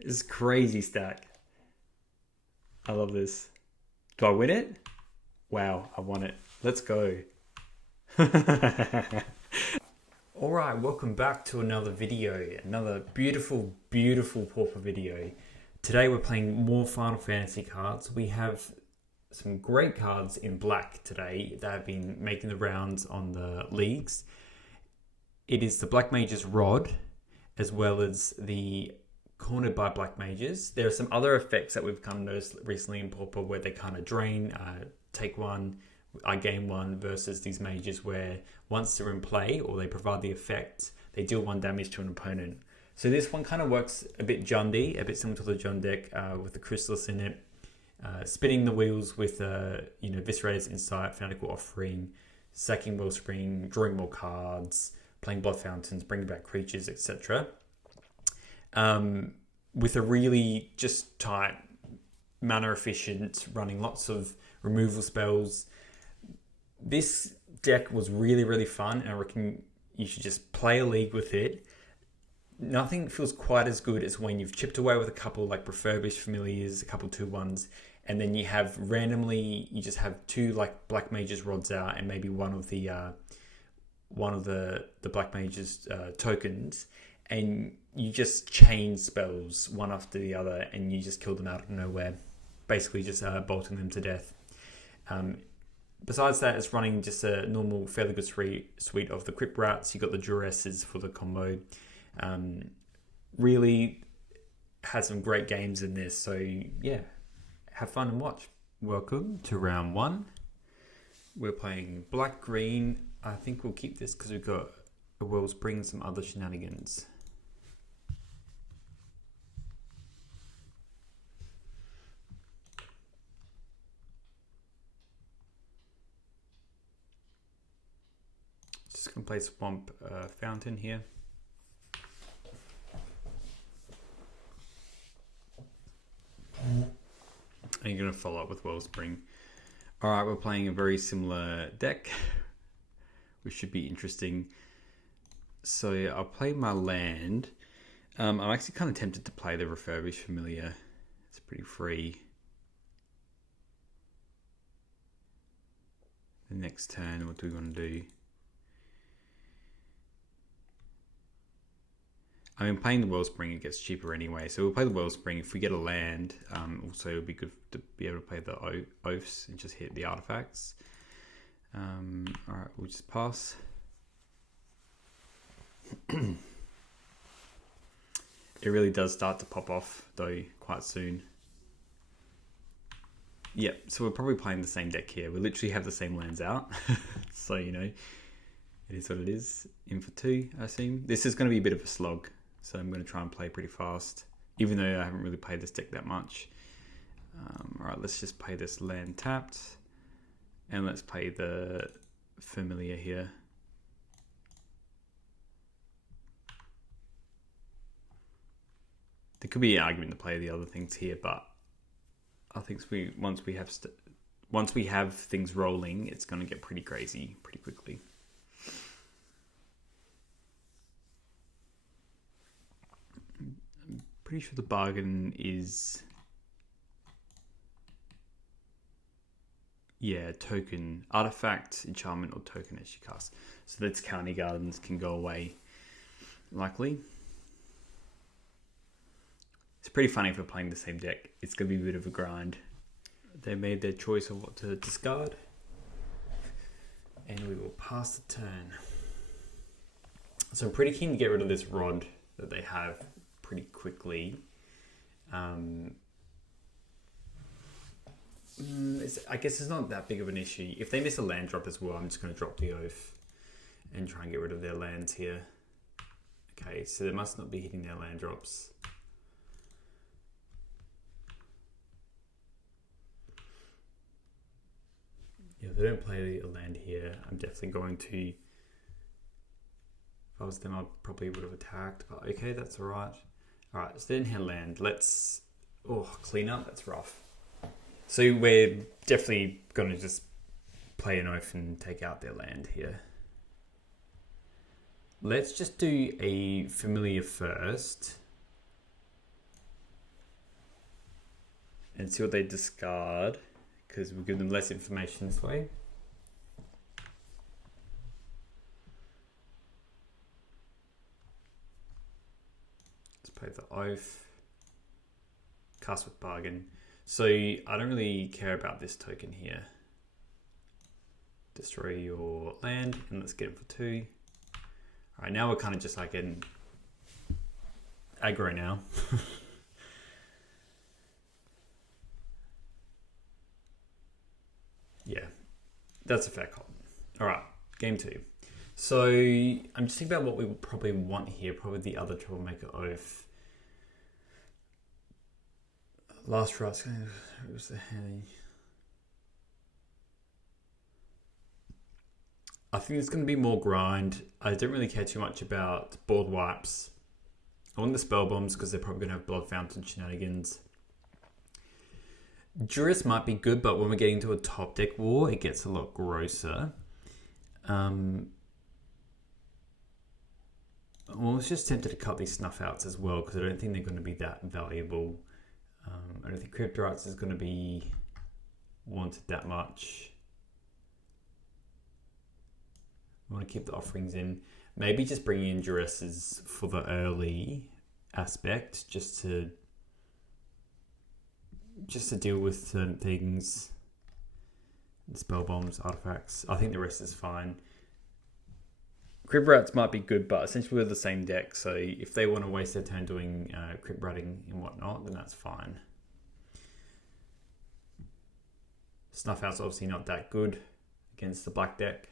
It's crazy stack. I love this. Do I win it? Wow, I won it. Let's go. Alright, welcome back to another video. Another beautiful, beautiful Pauper video. Today we're playing more Final Fantasy cards. We have some great cards in black today that have been making the rounds on the leagues. It is the Black Mage's Rod, as well as the Cornered by Black Mages. There are some other effects that we've kind of noticed recently in Pauper where they kind of drain, take one, I gain one, versus these mages where once they're in play or they provide the effect, they deal one damage to an opponent. So this one kind of works a bit Jundy, a bit similar to the Jund deck with the Chrysalis in it. Spinning the wheels with Viscerator's Insight, Fanatical Offering, sacking Wellspring, drawing more cards, playing Blood Fountains, bringing back creatures, etc. With a really just tight, mana efficient, running lots of removal spells. This deck was really, really fun, and I reckon you should just play a league with it. Nothing feels quite as good as when you've chipped away with a couple like Refurbished Familiars, a couple 2/1s, and then you have randomly, you just have two like Black Mage's Rods out and maybe one of the Black Mage's tokens, and you just chain spells one after the other and you just kill them out of nowhere, basically just bolting them to death. Besides that, it's running just a normal, fairly good suite of the Crypt Rats. You got the Duresses for the combo. Really has some great games in this. So yeah, have fun and watch. Welcome to round one. We're playing black green. I think we'll keep this because we've got a Wellspring and some other shenanigans. Just gonna play Swamp Fountain here. And you're gonna follow up with Wellspring. Alright, we're playing a very similar deck, which should be interesting. So I'll play my land. I'm actually kind of tempted to play the Refurbished Familiar. It's pretty free. The next turn, what do we want to do? I mean, playing the Wellspring, it gets cheaper anyway. So we'll play the Wellspring. If we get a land, also it would be good to be able to play the Oaths and just hit the artifacts. Alright, we'll just pass. It really does start to pop off, though, quite soon. Yep, so we're probably playing the same deck here. We literally have the same lands out. So, it is what it is. In for two, I assume. This is going to be a bit of a slog. So I'm going to try and play pretty fast, even though I haven't really played this deck that much. Alright, let's just play this land tapped. And let's play the Familiar here. There could be an argument to play the other things here, but I think once we have things rolling, it's going to get pretty crazy pretty quickly. Pretty sure the bargain is, token, artifact, enchantment, or token as you cast. So that's County Gardens can go away, likely. It's pretty funny if we're playing the same deck. It's going to be a bit of a grind. They made their choice of what to discard. And we will pass the turn. So I'm pretty keen to get rid of this Rod that they have pretty quickly. I guess it's not that big of an issue. If they miss a land drop as well, I'm just going to drop the Oath and try and get rid of their lands here. Okay, so they must not be hitting their land drops. Yeah, if they don't play a land here, I'm definitely going to... If I was them, I probably would have attacked, but okay, that's alright. Alright, so they didn't have land. Let's... clean up, that's rough. So we're definitely going to just play an Oath and take out their land here. Let's just do a Familiar first. and see what they discard, because we'll give them less information this way. Let's play the Oath. Cast with Bargain. So I don't really care about this token here. Destroy your land, and let's get it for 2. All right, now we're kind of just like in aggro now. Yeah, that's a fair call. All right, game 2. So I'm just thinking about what we probably want here. Probably the other Troublemaker Oath. Last Rust. It was the hand. I think it's going to be more grind. I don't really care too much about board wipes. I want the spell bombs because they're probably going to have Blood Fountain shenanigans. Jurist might be good, but when we're getting to a top deck war, it gets a lot grosser. I was just tempted to cut these snuff outs as well because I don't think they're going to be that valuable. I don't think Crypto Arts is going to be wanted that much. I want to keep the offerings in. Maybe just bring in Duresses for the early aspect, just to deal with certain things. Spell bombs, artifacts. I think the rest is fine. Crib Rats might be good, but essentially we're the same deck, so if they want to waste their turn doing Crib Ratting and whatnot, then that's fine. Snuff Out's obviously not that good against the black deck.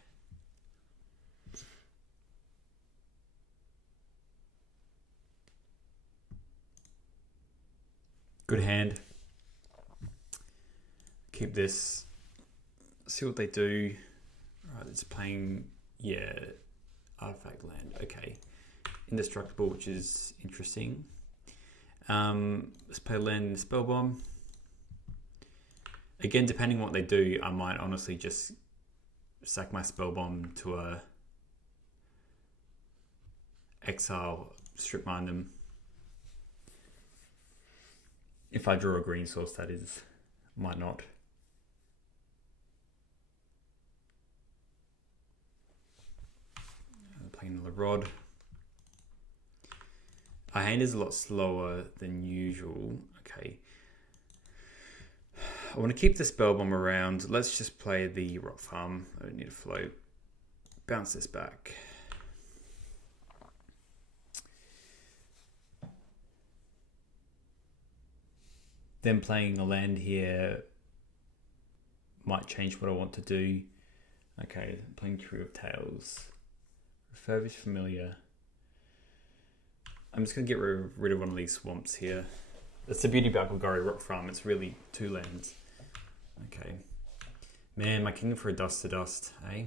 Good hand. Keep this. See what they do. All right, it's playing, yeah, artifact land. Okay. Indestructible, which is interesting. Let's play land in spell bomb. Again, depending on what they do, I might honestly just sack my spell bomb to a exile, strip mine them. If I draw a green source, that is. Might not. Playing the rod. Our hand is a lot slower than usual. Okay. I want to keep the spell bomb around. Let's just play the rock farm. I don't need a float. Bounce this back. Then playing a land here might change what I want to do. Okay, playing True of Tales. Refurbish Familiar. I'm just going to get rid of one of these swamps here. That's the beauty about Golgari Rock Farm. It's really 2 lands. Okay. Man, my Kingdom for a Dust to Dust, eh?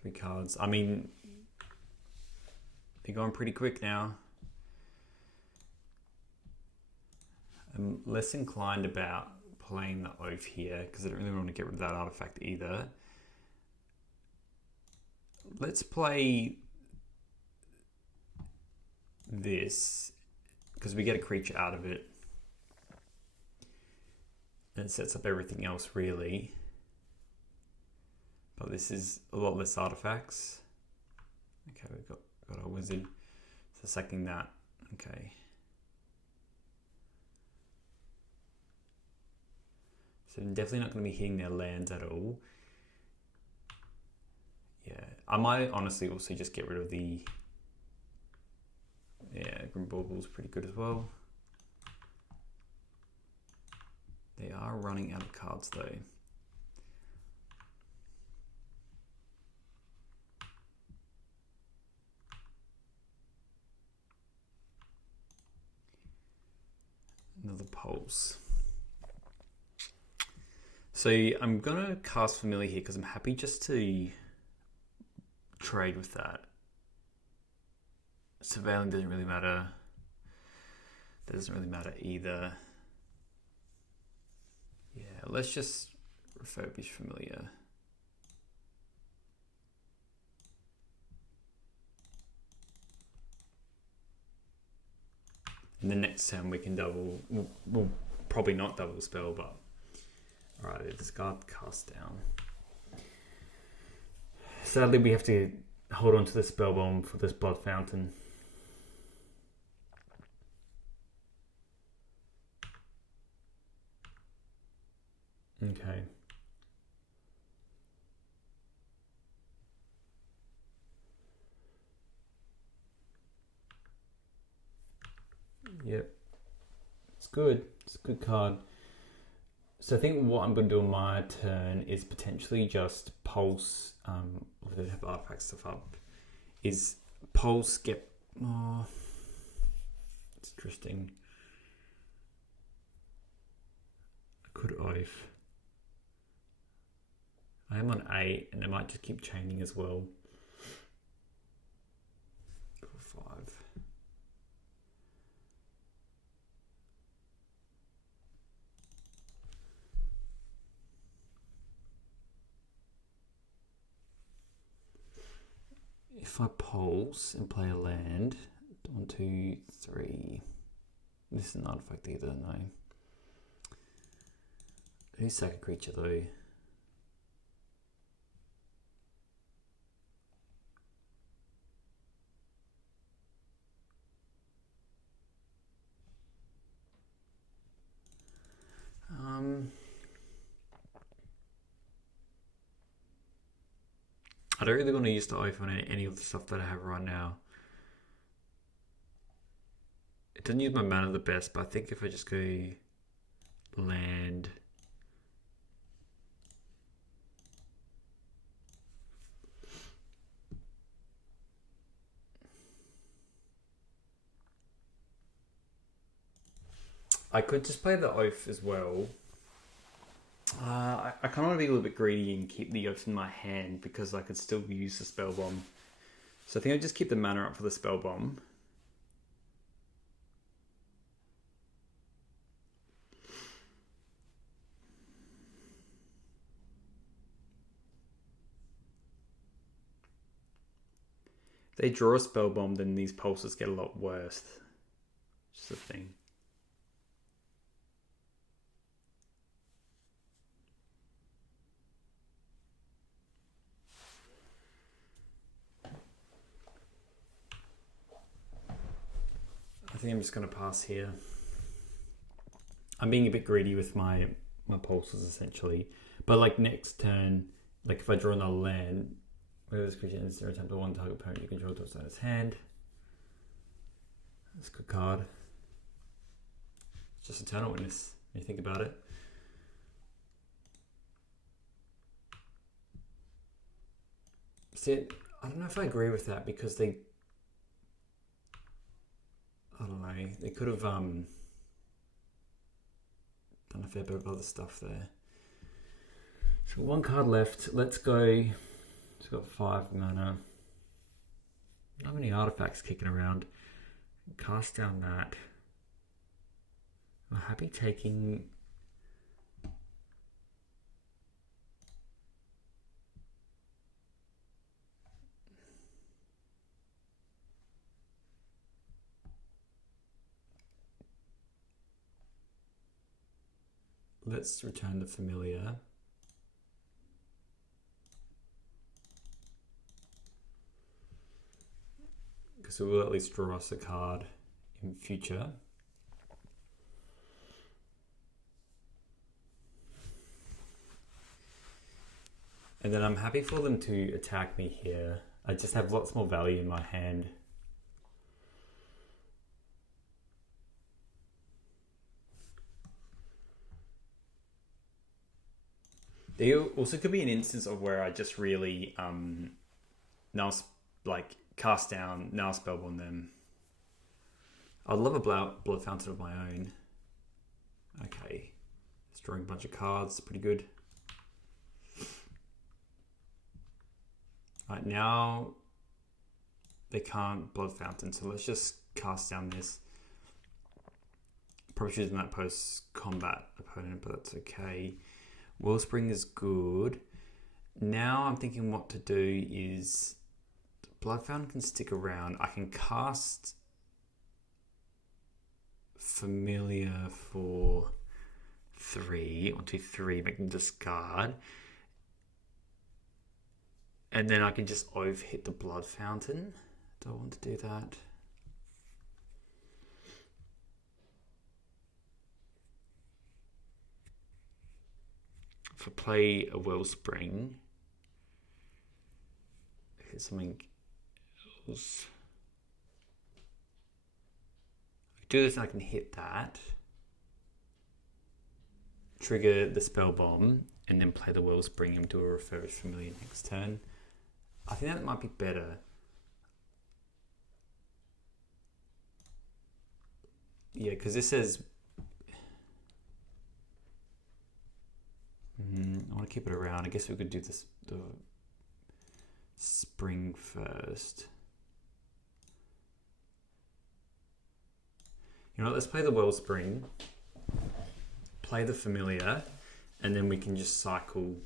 Three cards. I mean, they're going pretty quick now. I'm less inclined about playing the Oath here because I don't really want to get rid of that artifact either. Let's play this because we get a creature out of it. And it sets up everything else really. But this is a lot less artifacts. Okay, we've got our wizard. So sacking that. Okay. So I'm definitely not going to be hitting their lands at all. Yeah, I might honestly also just get rid of the... Yeah, Grim Baubles pretty good as well. They are running out of cards though. Another Pulse. So I'm going to cast Familiar here because I'm happy just to trade with that. Surveilling doesn't really matter. That doesn't really matter either. Yeah, let's just refurbish Familiar. And the next turn we can double. We'll probably not double spell, but alright, discard cast down. Sadly, we have to hold on to the spell bomb for this blood fountain. Okay. Yep. It's good. It's a good card. So I think what I'm going to do on my turn is potentially just pulse. If I have artifact stuff up, is pulse get. Oh, it's interesting. I could oath. I am on 8, and I might just keep chaining as well. 4, 5. If I pulse and play a land, 1, 2, 3. This is an artifact either, no. Who's sack a creature though? I don't really want to use the oath on any of the stuff that I have right now. It doesn't use my mana the best, but I think if I just go land. I could just play the oath as well. I kind of want to be a little bit greedy and keep the oath in my hand because I could still use the spell bomb. So I think I'll just keep the mana up for the spell bomb. If they draw a spell bomb, then these pulses get a lot worse. Just a thing. I think I'm just going to pass here. I'm being a bit greedy with my pulses essentially. But like next turn, like if I draw another land, whether this creature ends their attempt to one target opponent you control to outside his hand. That's a good card. It's just Eternal Witness when you think about it. See, I don't know if I agree with that because they, I don't know, they could have done a fair bit of other stuff there. So one card left. Let's go. It's got 5 mana. Not many artifacts kicking around. Cast down that. I'm happy taking. Let's return the familiar. Because it will at least draw us a card in future. And then I'm happy for them to attack me here. I just have lots more value in my hand. There also could be an instance of where I just really now like cast down, now spellbomb them. I'd love a blood fountain of my own. Okay, it's drawing a bunch of cards, pretty good. Right now, they can't blood fountain, so let's just cast down this. Probably choosing that post-combat opponent, but that's okay. Wellspring is good. Now I'm thinking what to do is Blood Fountain can stick around. I can cast Familiar for 3. 1, 2, 3. Make them discard. And then I can just overhit the Blood Fountain. Do I want to do that? If I play a Wellspring, hit something else. I do this and I can hit that. Trigger the Spell Bomb, and then play the Wellspring and do a Refurbished Familiar next turn. I think that might be better. Yeah, because this says... I want to keep it around. I guess we could do this, the Spring first. You know what, let's play the Wellspring, play the Familiar, and then we can just cycle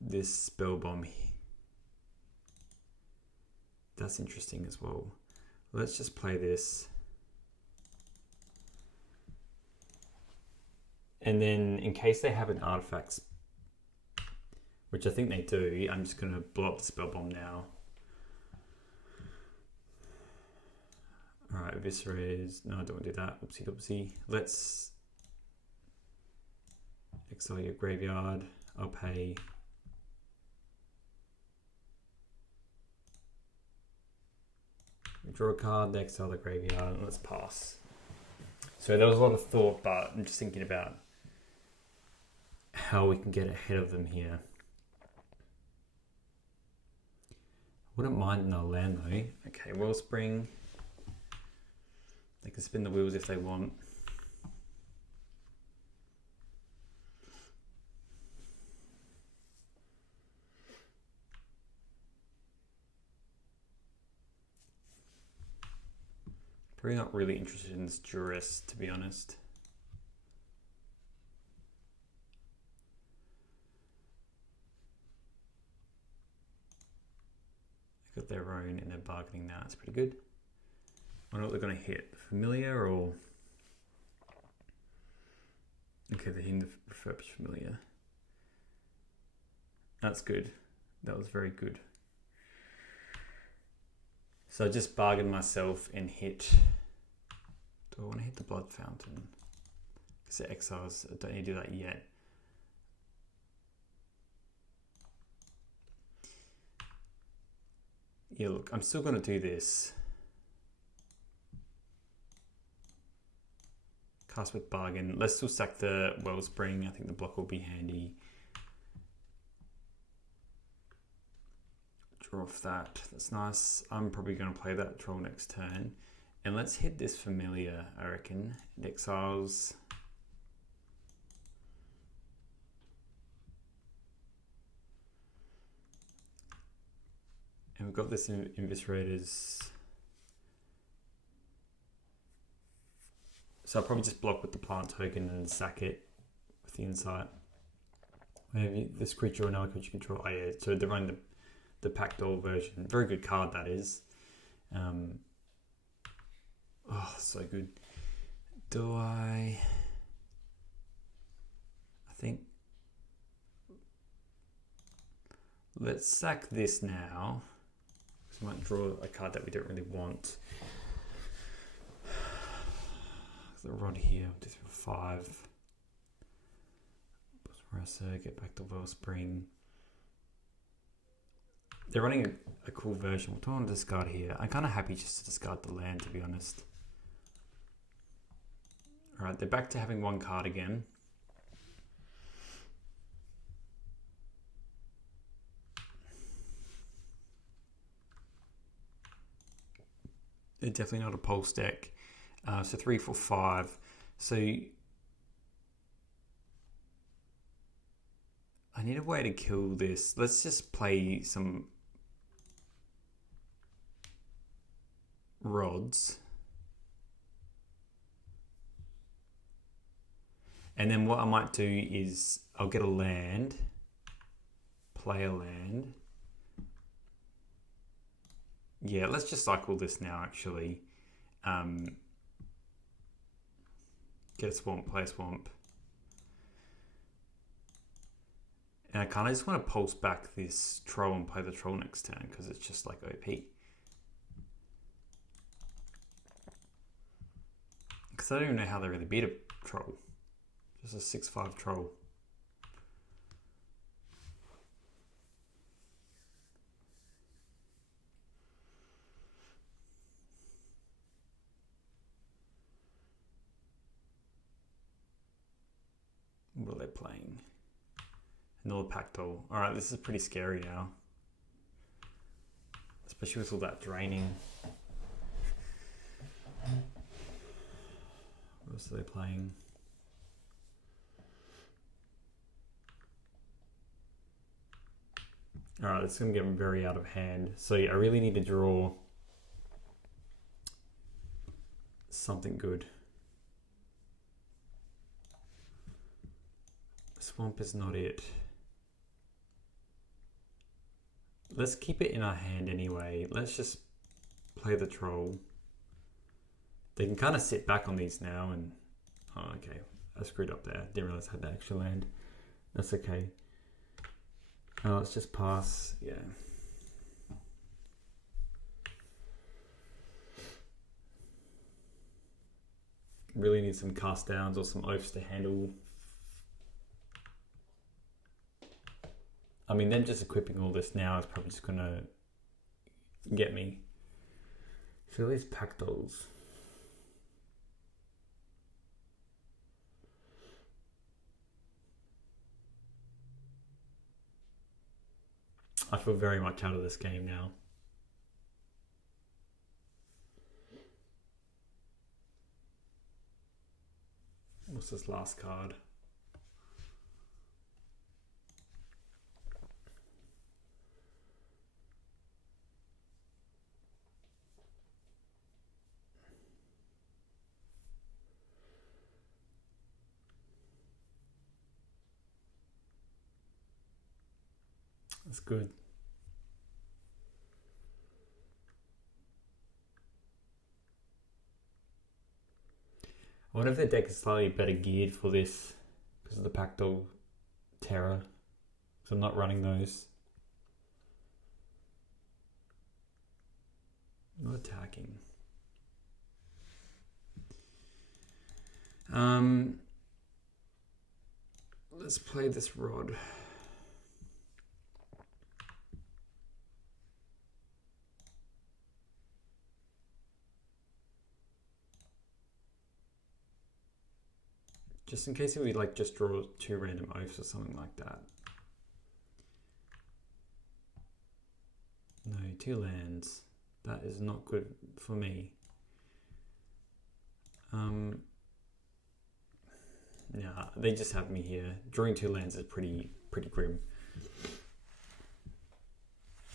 this Spell Bomb. That's interesting as well. Let's just play this. And then in case they have an artifacts, which I think they do, I'm just going to blow up the Spell Bomb now. Alright, Eviscerates. No, I don't want to do that. Oopsie doopsie. Let's exile your graveyard. I'll pay. Draw a card, they exile the graveyard, and let's pass. So there was a lot of thought, but I'm just thinking about how we can get ahead of them here. Wouldn't mind another land though. Okay, Wellspring. They can spin the wheels if they want. Probably not really interested in this Duress, to be honest. They got their own and they're bargaining now. It's pretty good. I wonder what they're going to hit. Familiar or... Okay, they're hitting the Refurbished Familiar. That's good. That was very good. So I just bargained myself and hit... Do I want to hit the Blood Fountain? Because the exiles, I don't need to do that yet. Yeah, look, I'm still going to do this. Cast with Bargain. Let's still stack the Wellspring. I think the block will be handy. Draw off that. That's nice. I'm probably going to play that troll next turn. And let's hit this Familiar, I reckon. It exiles. And we've got this Eviscerators. So I'll probably just block with the plant token and sack it with the Insight. Maybe this creature or another creature control. Oh yeah, so they're running the Packdoll version. Very good card that is. Oh, so good. Do I think... Let's sack this now. We might draw a card that we don't really want. The rod here, 2, 3, 5. Espresso, get back to Wellspring. They're running a cool version. What do I want to discard here? I'm kind of happy just to discard the land, to be honest. Alright, they're back to having one card again. They're definitely not a pulse deck. So 3, 4, 5. So I need a way to kill this. Let's just play some rods. And then what I might do is I'll get a land, play a land. Yeah, let's just cycle this now actually. Get a swamp, play a swamp. And I kind of just want to pulse back this troll and play the troll next turn because it's just like OP. Because I don't even know how they really beat a troll. Just a 6/5 troll. What are they playing? Another Pactol. Alright, this is pretty scary now. Especially with all that draining. What else are they playing? Alright, it's going to get very out of hand. So yeah, I really need to draw something good. Swamp is not it. Let's keep it in our hand anyway. Let's just play the troll. They can kind of sit back on these now and... Oh, okay. I screwed up there. Didn't realize I had the extra land. That's okay. Let's just pass. Yeah. Really need some cast downs or some oaths to handle. I mean, them just equipping all this now is probably just going to get me. So these Pactols. I feel very much out of this game now. What's this last card? That's good. I wonder if the deck is slightly better geared for this because of the Pactol Terror. So I'm not running those. Not attacking. Let's play this rod. Just in case we like just draw 2 random oaths or something like that. No, 2 lands. That is not good for me. Nah, they just have me here. Drawing 2 lands is pretty grim.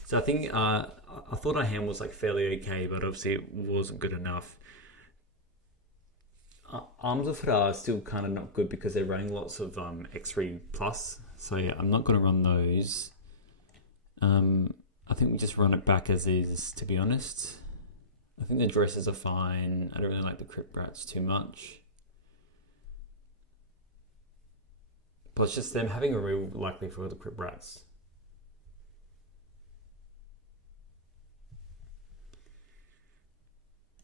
So I think I thought our hand was like fairly okay, but obviously it wasn't good enough. Arms of Ra are still kind of not good because they're running lots of X3 plus. So yeah, I'm not going to run those. I think we just run it back as is, to be honest. I think the dresses are fine. I don't really like the Crypt Rats too much. Plus just them having a real likelihood for the Crypt Rats.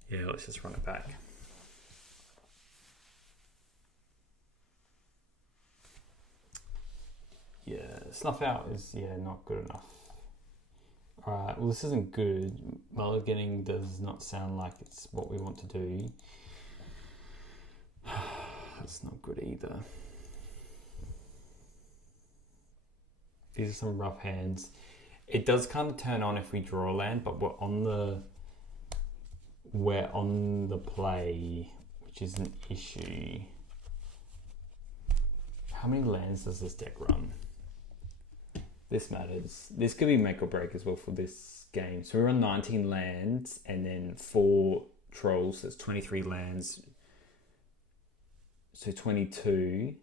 Yeah, let's just run it back. Yeah, Snuff Out is, not good enough. Alright, well this isn't good. Mulliganing does not sound like it's what we want to do. That's not good either. These are some rough hands. It does kind of turn on if we draw a land, but we're on the play, which is an issue. How many lands does this deck run? This matters. This could be make or break as well for this game. So we run 19 lands and then 4 trolls. That's 23 lands. So 22.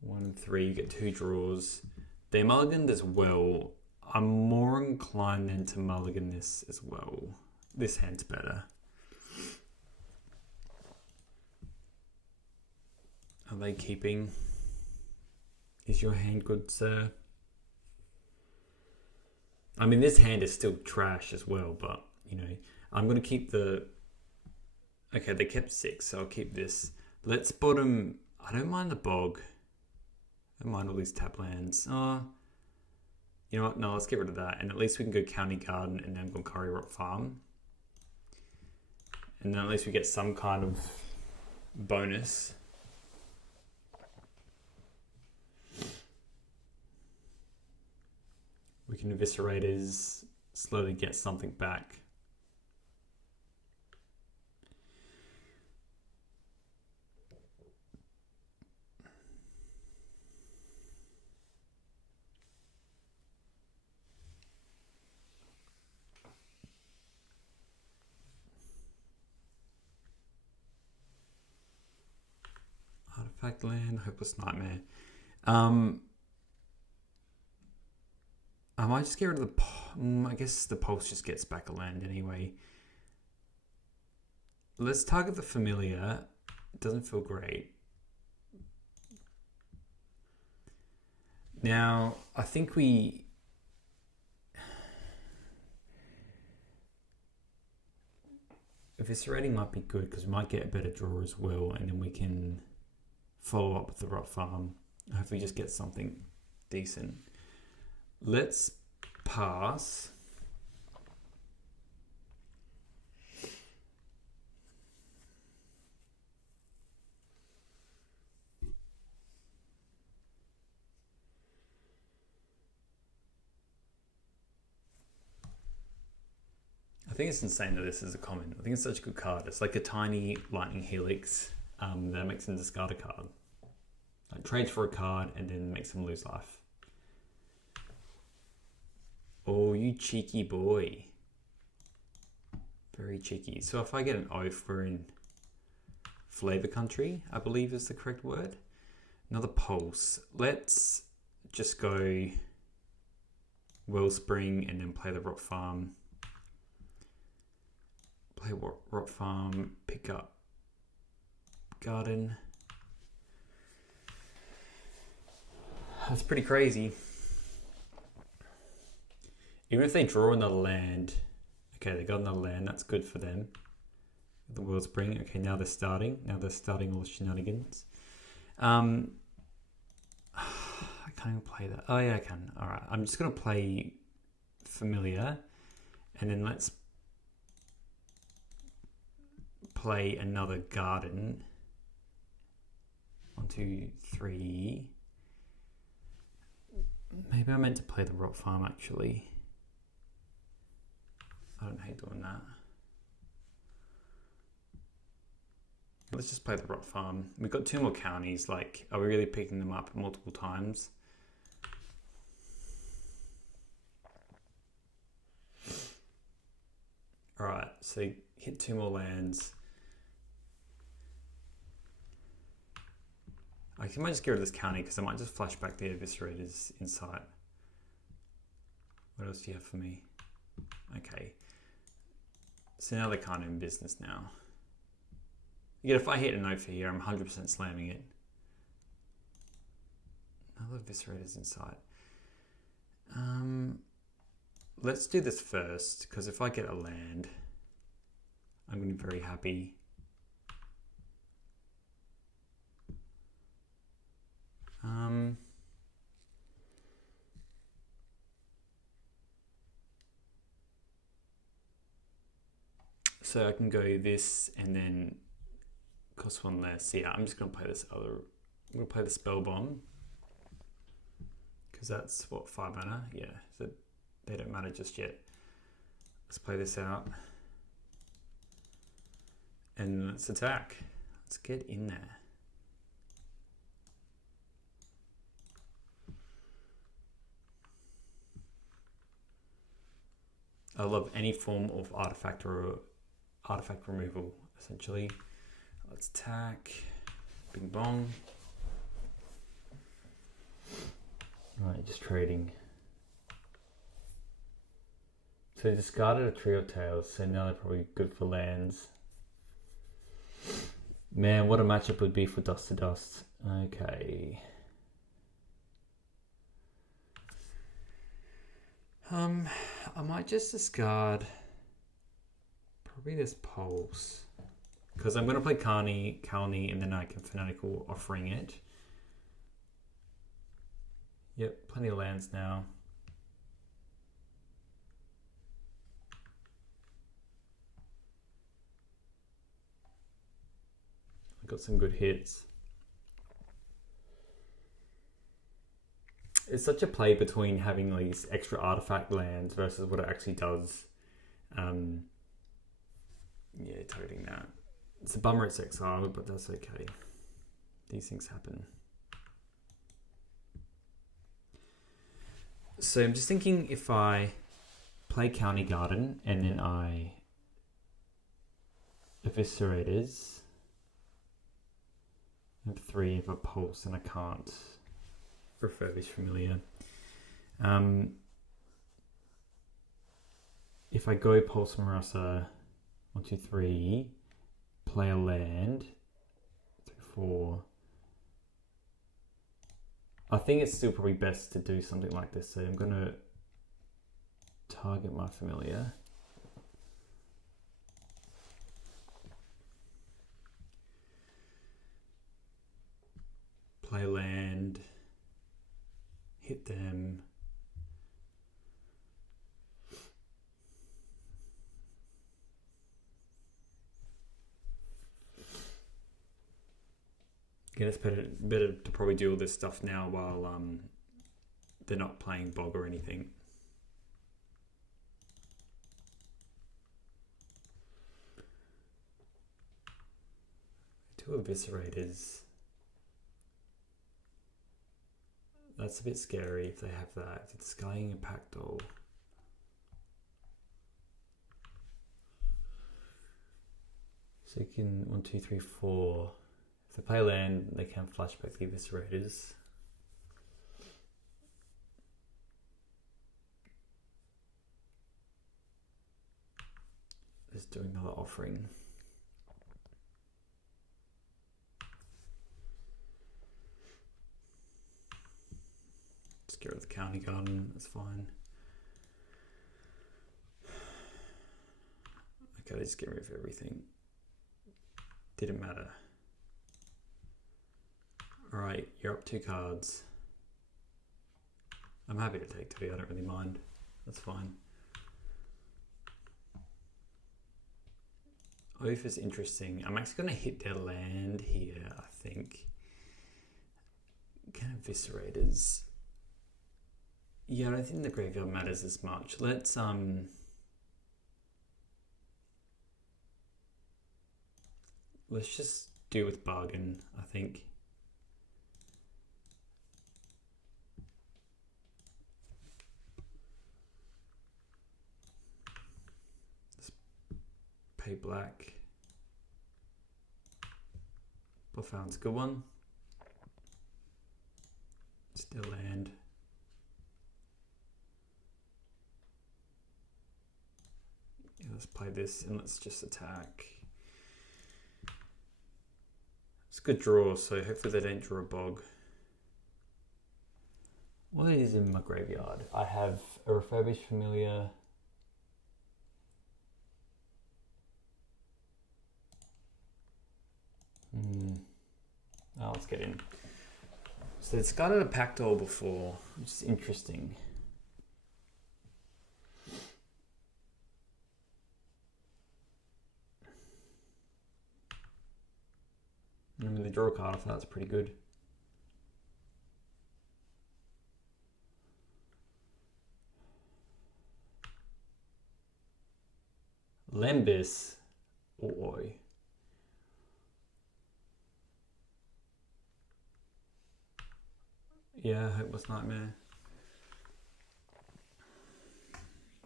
1 and 3, you get 2 draws. They mulliganed as well. I'm more inclined then to mulligan this as well. This hand's better. Are they keeping? Is your hand good, sir? I mean, this hand is still trash as well, but, you know, I'm going to keep the... Okay, they kept 6, so I'll keep this. Let's bottom... I don't mind the bog. I don't mind all these tap lands. Oh, you know what? No, let's get rid of that. And at least we can go County Garden and then go Curry Rock Farm. And then at least we get some kind of bonus. We can Eviscerators, slowly get something back. Artifact land, Hopeless Nightmare. I might just get rid of the... I guess the Pulse just gets back a land anyway. Let's target the Familiar. It doesn't feel great. Now, I think we... Eviscerating might be good because we might get a better draw as well, and then we can follow up with the Rot Farm. Hopefully just get something decent. Let's pass. I think it's insane that this is a common. I think it's such a good card. It's like a tiny Lightning Helix that makes them discard a card. Like trades for a card and then makes them lose life. Oh, you cheeky boy. Very cheeky. So if I get an oath, we're in Flavor Country, I believe is the correct word. Another Pulse. Let's just go Wellspring and then play the Rot Farm. Play Rot Farm, pick up Garden. That's pretty crazy. Even if they draw another land, okay, they got another land, that's good for them. The Wellspring, okay, now they're starting. Now they're starting all the shenanigans. I can't even play that. Oh yeah, I can. All right, I'm just gonna play Familiar, and then let's play another Garden. 1, 2, 3. Maybe I meant to play the Rot Farm actually. I don't hate doing that. Let's just play the Rot Farm. We've got 2 more counties. Like, are we really picking them up multiple times? Alright, so hit 2 more lands. I might just get rid of this county because I might just flash back the Eviscerators Insight. What else do you have for me? Okay. So now they're kind of in business now. Yet if I hit an over here, I'm 100% slamming it. Another Eviscerators Insight. Let's do this first, because if I get a land, I'm going to be very happy. So I can go this and then cost 1 less. Yeah, I'm just going to play this other. I'm going to play the Spell Bomb. Because that's what, 5 mana? Yeah, so they don't matter just yet. Let's play this out. And let's attack. Let's get in there. I love any form of artifact or artifact removal, essentially. Let's attack. Bing bong. Right, just trading. So they discarded a Trio of Tails, so now they're probably good for lands. Man, what a matchup would be for Dust to Dust. Okay. I might just discard probably this Pulse. Because I'm going to play Carney, and then I can Fanatical Offering it. Yep, plenty of lands now. I got some good hits. It's such a play between having these extra artifact lands versus what it actually does. Yeah, toting that. It's a bummer it's exiled, but that's okay. These things happen. So I'm just thinking if I play County Garden and then I Eviscerators. I have 3 of a Pulse and I can't refurbish Familiar. If I go Pulse Marasa, 1, 2, 3, play a land, 3, 4. I think it's still probably best to do something like this. So I'm going to target my Familiar. Play land, hit them. Yeah, it's better to probably do all this stuff now while they're not playing Bog or anything. 2 Eviscerators. That's a bit scary if they have that. If it's Skying a Pactol. So you can 1, 2, 3, 4. If they play land, they can flashback the Eviscerators. Just doing another offering. Just get rid of the County Garden, that's fine. Okay, just get rid of everything. Didn't matter. Alright, you're up 2 cards. I'm happy to take 2, I don't really mind. That's fine. Oath is interesting. I'm actually going to hit their land here, I think. Kind of Eviscerators. Yeah, I don't think the graveyard matters as much. Let's just deal with Bargain, I think. Let's pay black. Profound's a good one. Still land. Yeah, let's play this and let's just attack. It's a good draw, so hopefully they don't draw a Bog. What is in my graveyard? I have a Refurbished Familiar. Oh, let's get in. So it's got a Pactol before, which is interesting. I mean, they draw a card off that's pretty good. Lembis. Oi. Yeah, Hopeless Nightmare.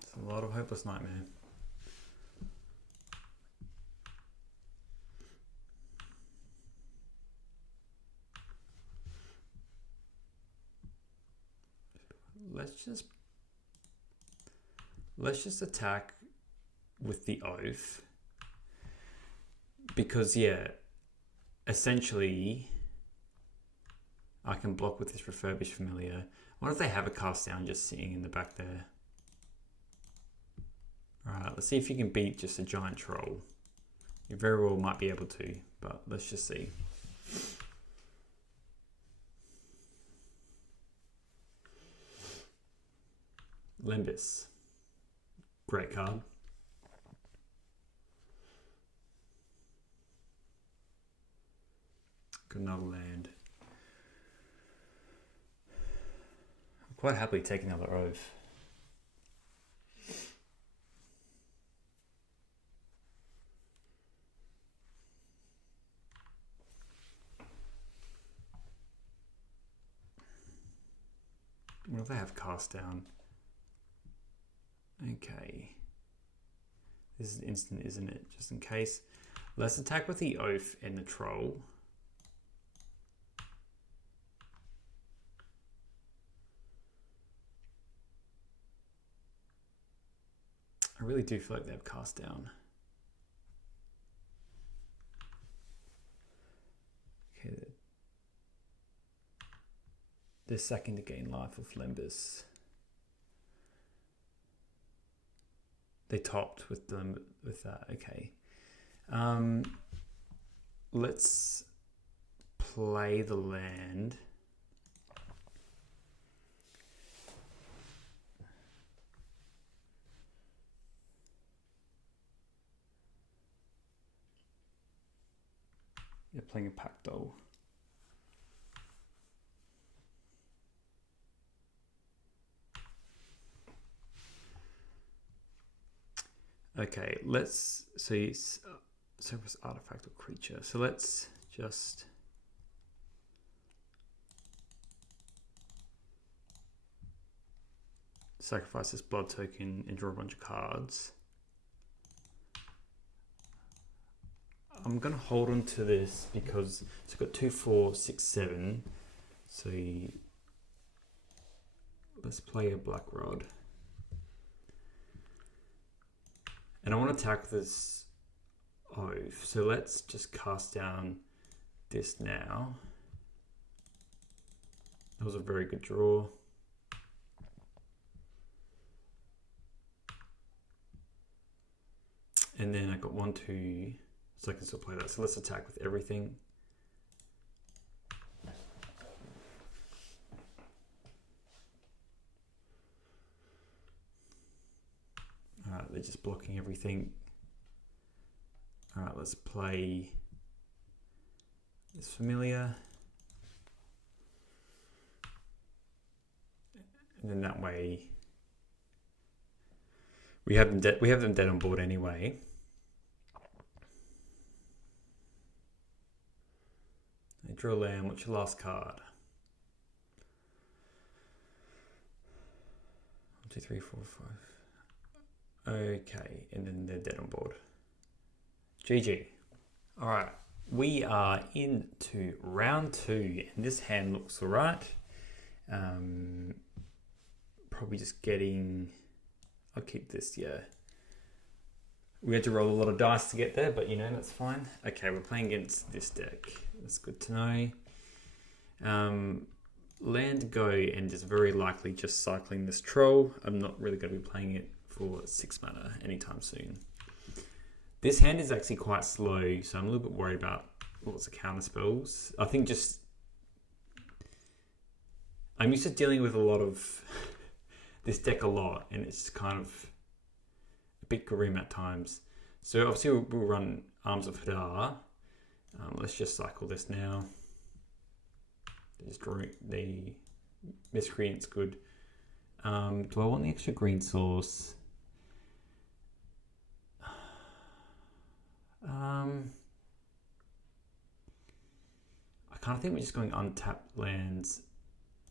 It's a lot of Hopeless Nightmare. Let's just attack with the Oath. Because yeah, essentially I can block with this Refurbished Familiar. What if they have a cast down just sitting in the back there? Alright, let's see if you can beat just a giant troll. You very well might be able to, but let's just see. Lembas. Great card. Got another land. I'm quite happily taking another oath. What if they have cast down? Okay. This is instant, isn't it? Just in case. Let's attack with the oath and the troll. I really do feel like they have cast down. Okay. They're sacking to gain life with Lembas. They topped with them with that. Okay. Let's play the land. They're playing a Pacto. Okay, let's see. Surface artifact or creature. So let's just sacrifice this blood token and draw a bunch of cards. I'm gonna hold on to this because it's got 2, 4, 6, 7. So let's play a Black Rod. And I want to attack this oath. So let's just cast down this now. That was a very good draw. And then I got 1, 2, so I can still play that. So let's attack with everything. Alright, they're just blocking everything. Alright, let's play this Familiar. And then that way we have them dead on board anyway. They draw a land. What's your last card? 1, 2, 3, 4, 5. Okay, and then they're dead on board. GG. All right, we are into round 2, and this hand looks all right. Probably just getting. I'll keep this. Yeah. We had to roll a lot of dice to get there, but you know, that's fine. Okay, we're playing against this deck. That's good to know. Land go and is very likely just cycling this troll. I'm not really going to be playing it for 6 mana anytime soon. This hand is actually quite slow, so I'm a little bit worried about lots of counter spells. I think just I'm used to dealing with a lot of this deck a lot, and it's kind of a bit grim at times. So obviously we'll run Arms of Hadar. Let's just cycle this now. The Miscreant's good. Do I want the extra green source? I kind of think we're just going untapped lands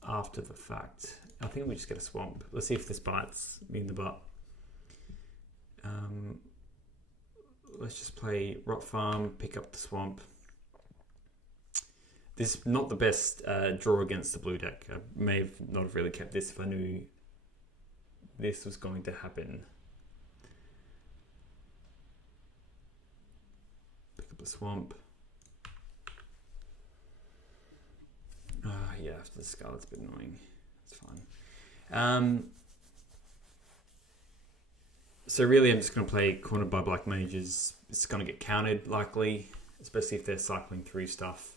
after the fact. I think we just get a swamp. Let's see if this bites me in the butt. Let's just play Rot Farm, pick up the swamp. This is not the best draw against the blue deck. I may have not have really kept this if I knew this was going to happen. Pick up the swamp. yeah, after the Scarlet's a bit annoying. It's fine. So really I'm just going to play Cornered by Black Mages. It's going to get countered, likely, especially if they're cycling through stuff.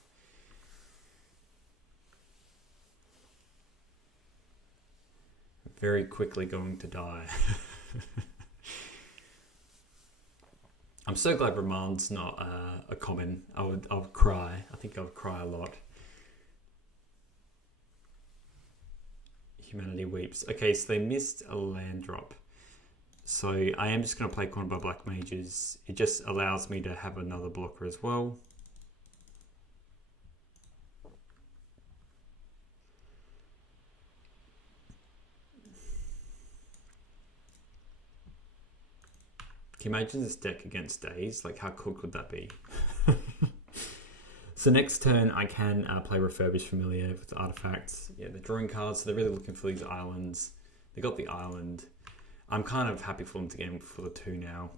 Very quickly going to die. I'm so glad Ramon's not a common. I would cry. I think I would cry a lot. Humanity weeps. Okay, so they missed a land drop. So I am just going to play Cornered by Black Mages. It just allows me to have another blocker as well. Can you imagine this deck against Daze? Like, how cool could that be? So next turn, I can play Refurbished Familiar with artifacts. Yeah, they're drawing cards, so they're really looking for these islands. They got the island. I'm kind of happy for them to get in for the 2 now.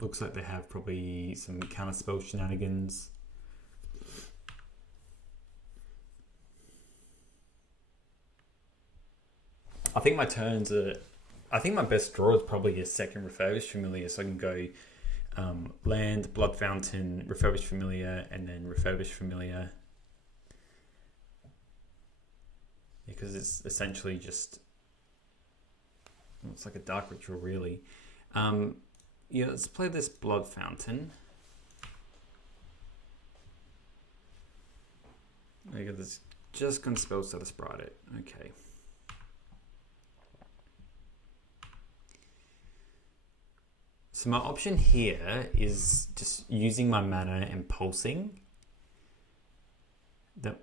Looks like they have probably some counterspell shenanigans. I think my turns are... I think my best draw is probably a second Refurbished Familiar, so I can go land, Blood Fountain, Refurbished Familiar, and then Refurbished Familiar. Because it's essentially just... It's like a Dark Ritual, really. Yeah, let's play this Blood Fountain. Okay, this just gonna spell status sprite it. Okay. So my option here is just using my mana and pulsing.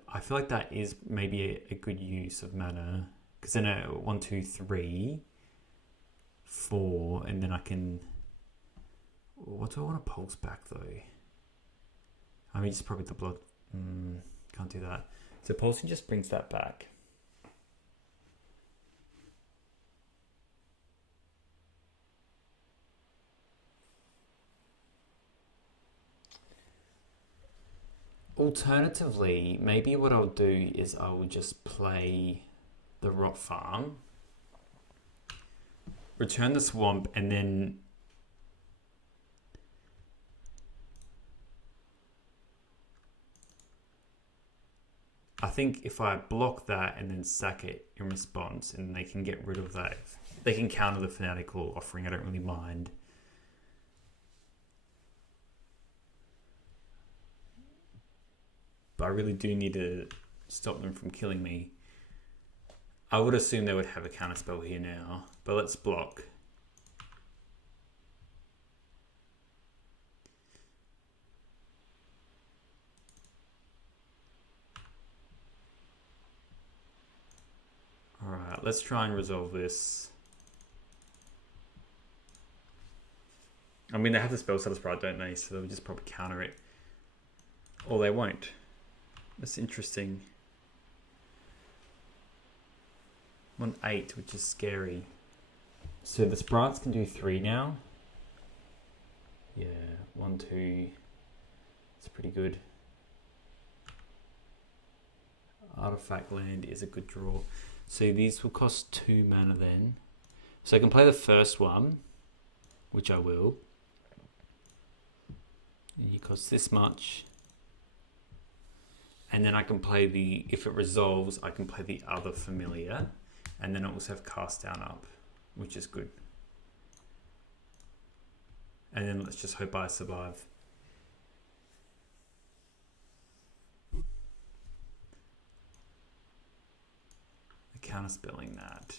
I feel like that is maybe a good use of mana. Because then 1, 2, 3, 4, and then I can... What do I want to pulse back though? I mean, it's probably the blood. Can't do that. So pulsing just brings that back. Alternatively, maybe what I'll do is I will just play the Rot Farm, return the Swamp, and then I think if I block that and then sack it in response, and they can get rid of that, they can counter the Fanatical Offering. I don't really mind. But I really do need to stop them from killing me. I would assume they would have a counterspell here now, but let's block. Alright, let's try and resolve this. I mean, they have the spell status sprite, don't they? So they'll just probably counter it. Or they won't. That's interesting. 1/8, which is scary. So the sprites can do 3 now. Yeah, 1, 2. It's pretty good. Artifact land is a good draw. So these will cost 2 mana then. So I can play the first one, which I will. And it costs this much. And then I can play the, if it resolves, I can play the other familiar. And then it also have cast down up, which is good. And then let's just hope I survive. Counterspelling that.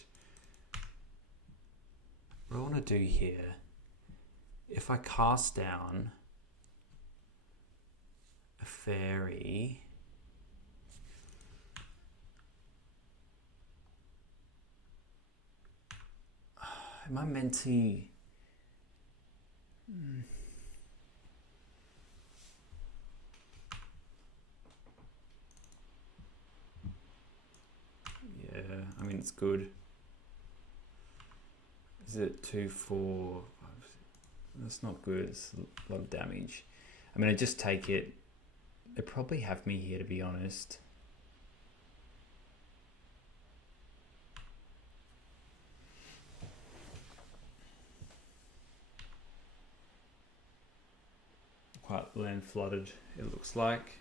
What I want to do here, if I cast down a fairy, am I meant to... Yeah, I mean, it's good. Is it 2, 4, 5? That's not good. It's a lot of damage. I mean, I just take it. They probably have me here, to be honest. quite land flooded, it looks like.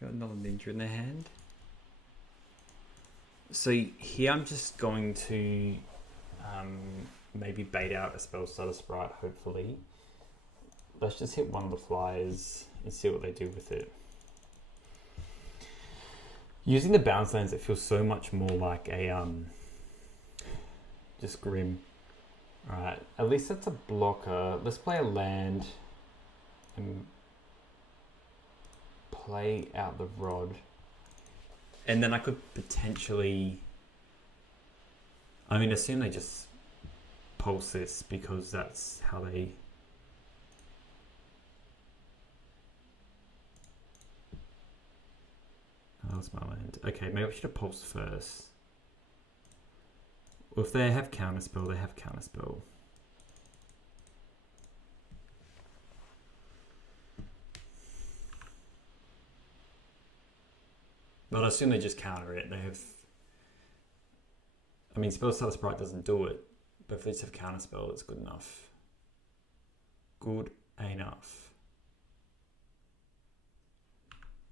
Got another ninja in their hand. So here I'm just going to maybe bait out a spell starter sprite, hopefully. Let's just hit one of the flyers and see what they do with it. Using the bounce lands, it feels so much more like a just grim. Alright, at least that's a blocker. Let's play a land and play out the rod. And then I could potentially, I mean, assume they just pulse this because that's how they. Oh, that's my land. Okay, maybe I should have pulsed first. Well, if they have counterspell, they have counterspell. But I assume they just counter it. They have. I mean, Spell Starter Sprite doesn't do it, but if they just have counterspell, it's good enough. Good enough.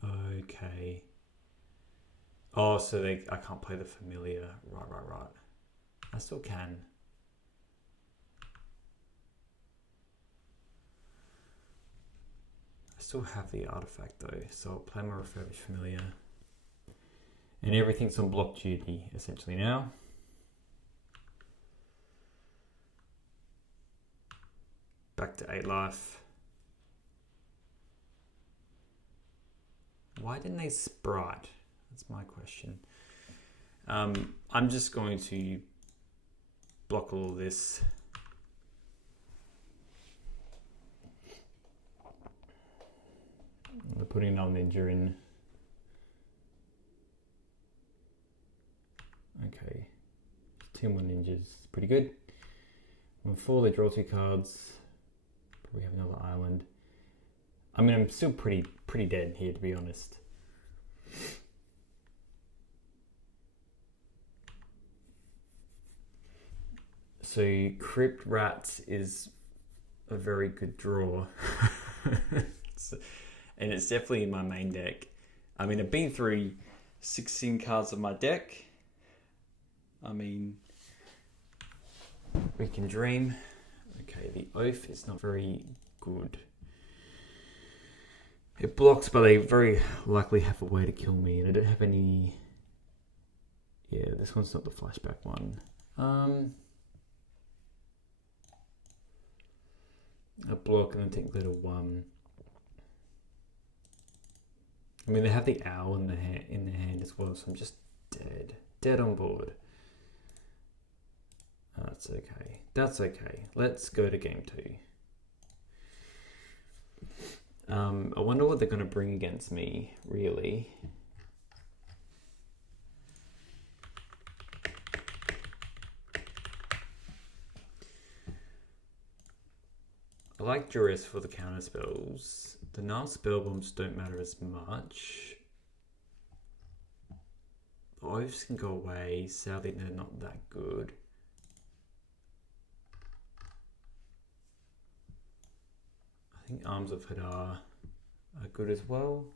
Okay. Oh, so I can't play the familiar. Right. I still can. I still have the artifact though, so I'll play my refurbished familiar. And everything's on block duty essentially now. Back to 8 life. Why didn't they sprite? That's my question. I'm just going to block all this. We're putting another ninja in. Okay, 2 more ninjas, pretty good. On 4 they draw 2 cards. Probably have another island. I mean, I'm still pretty dead here, to be honest. So Crypt Rats is a very good draw. And it's definitely in my main deck. I mean, I've been through 16 cards of my deck. I mean, we can dream. Okay, the Oath is not very good. It blocks, but they very likely have a way to kill me, and I don't have any. Yeah, this one's not the flashback one. A block and then take little 1. I mean, they have the owl in their hand as well, so I'm just dead on board. That's okay. That's okay. Let's go to game 2. I wonder what they're going to bring against me, really. I like Duress for the counter spells. The Nile spell bombs don't matter as much. Oaths can go away. Sadly, they're not that good. I think Arms of Hadar are good as well.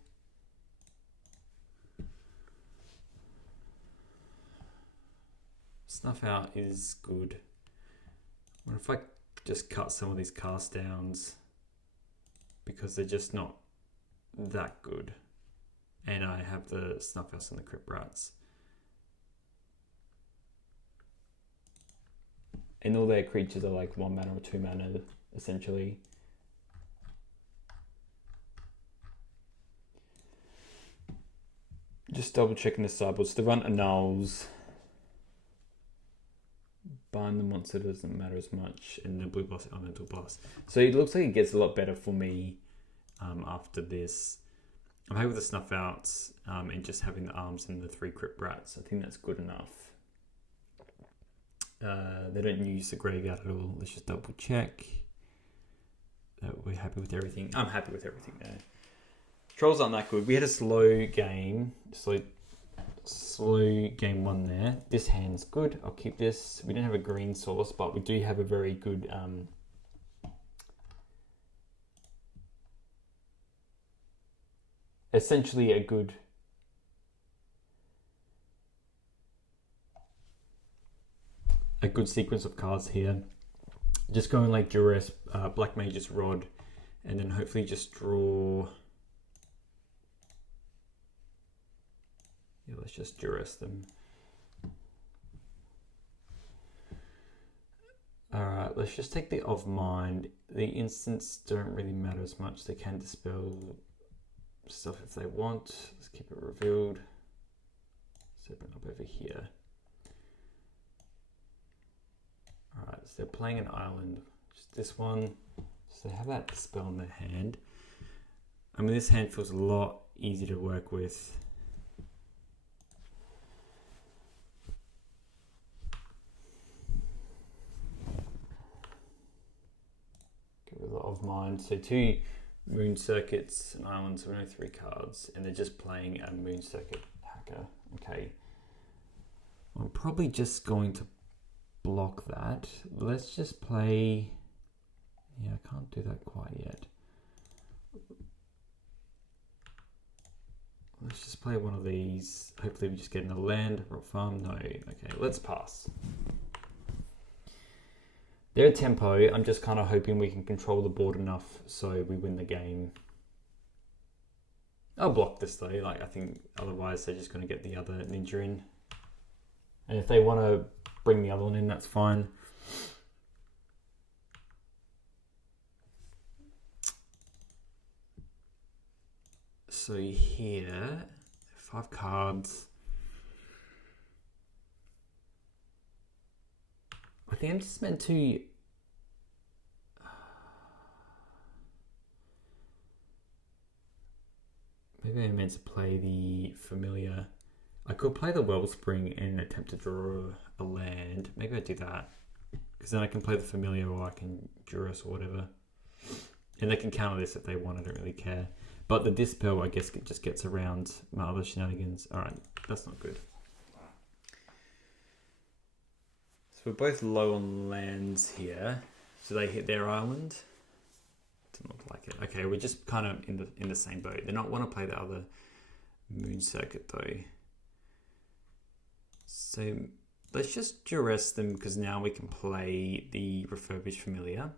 Snuff Out is good. What if I just cut some of these cast downs because they're just not that good, and I have the Snuff House and the Crypt Rats, and all their creatures are like 1 mana or 2 mana essentially. Just double checking the sideboards. The run annuls. Bind the monster doesn't matter as much, and the blue blast elemental blast. So it looks like it gets a lot better for me after this. I'm happy with the Snuff Outs and just having the arms and the 3 Crypt Rats. I think that's good enough. They don't use the graveyard at all. Let's just double check that we're happy with everything. I'm happy with everything there. Trolls aren't that good. We had a slow game. Slow game 1 there. This hand's good. I'll keep this. We don't have a green source, but we do have a very good essentially a good sequence of cards here. Just going like Duress, Black Mage's Rod, and then hopefully just draw. Yeah, let's just Duress them. Alright, let's just take the Of Mind. The instants don't really matter as much. They can dispel stuff if they want. Let's keep it revealed. Let's open up over here. Alright, so they're playing an island. Just this one. So they have that dispel in their hand. I mean, this hand feels a lot easier to work with. Of Mind. So 2 Moon Circuits, an island, so we know 3 cards, and they're just playing a Moon Circuit Hacker. Okay. I'm probably just going to block that. Let's just play. Yeah, I can't do that quite yet. Let's just play one of these. Hopefully we just get in a land, rock farm. No. Okay, let's pass. They're at tempo. I'm just kind of hoping we can control the board enough so we win the game. I'll block this though. Like, I think otherwise they're just going to get the other ninja in. And if they want to bring the other one in, that's fine. So here, 5 cards. I think I'm just meant to. Maybe I'm meant to play the Familiar. I could play the Wellspring and attempt to draw a land. Maybe I do that. Because then I can play the Familiar or I can Duress or whatever. And they can counter this if they want, I don't really care. But the Dispel, I guess, just gets around my other shenanigans. Alright, that's not good. So we're both low on lands here. So they hit their island. Doesn't look like it. Okay, we're just kind of in the same boat. They not want to play the other Moon Circuit though. So let's just Duress them because now we can play the Refurbished Familiar.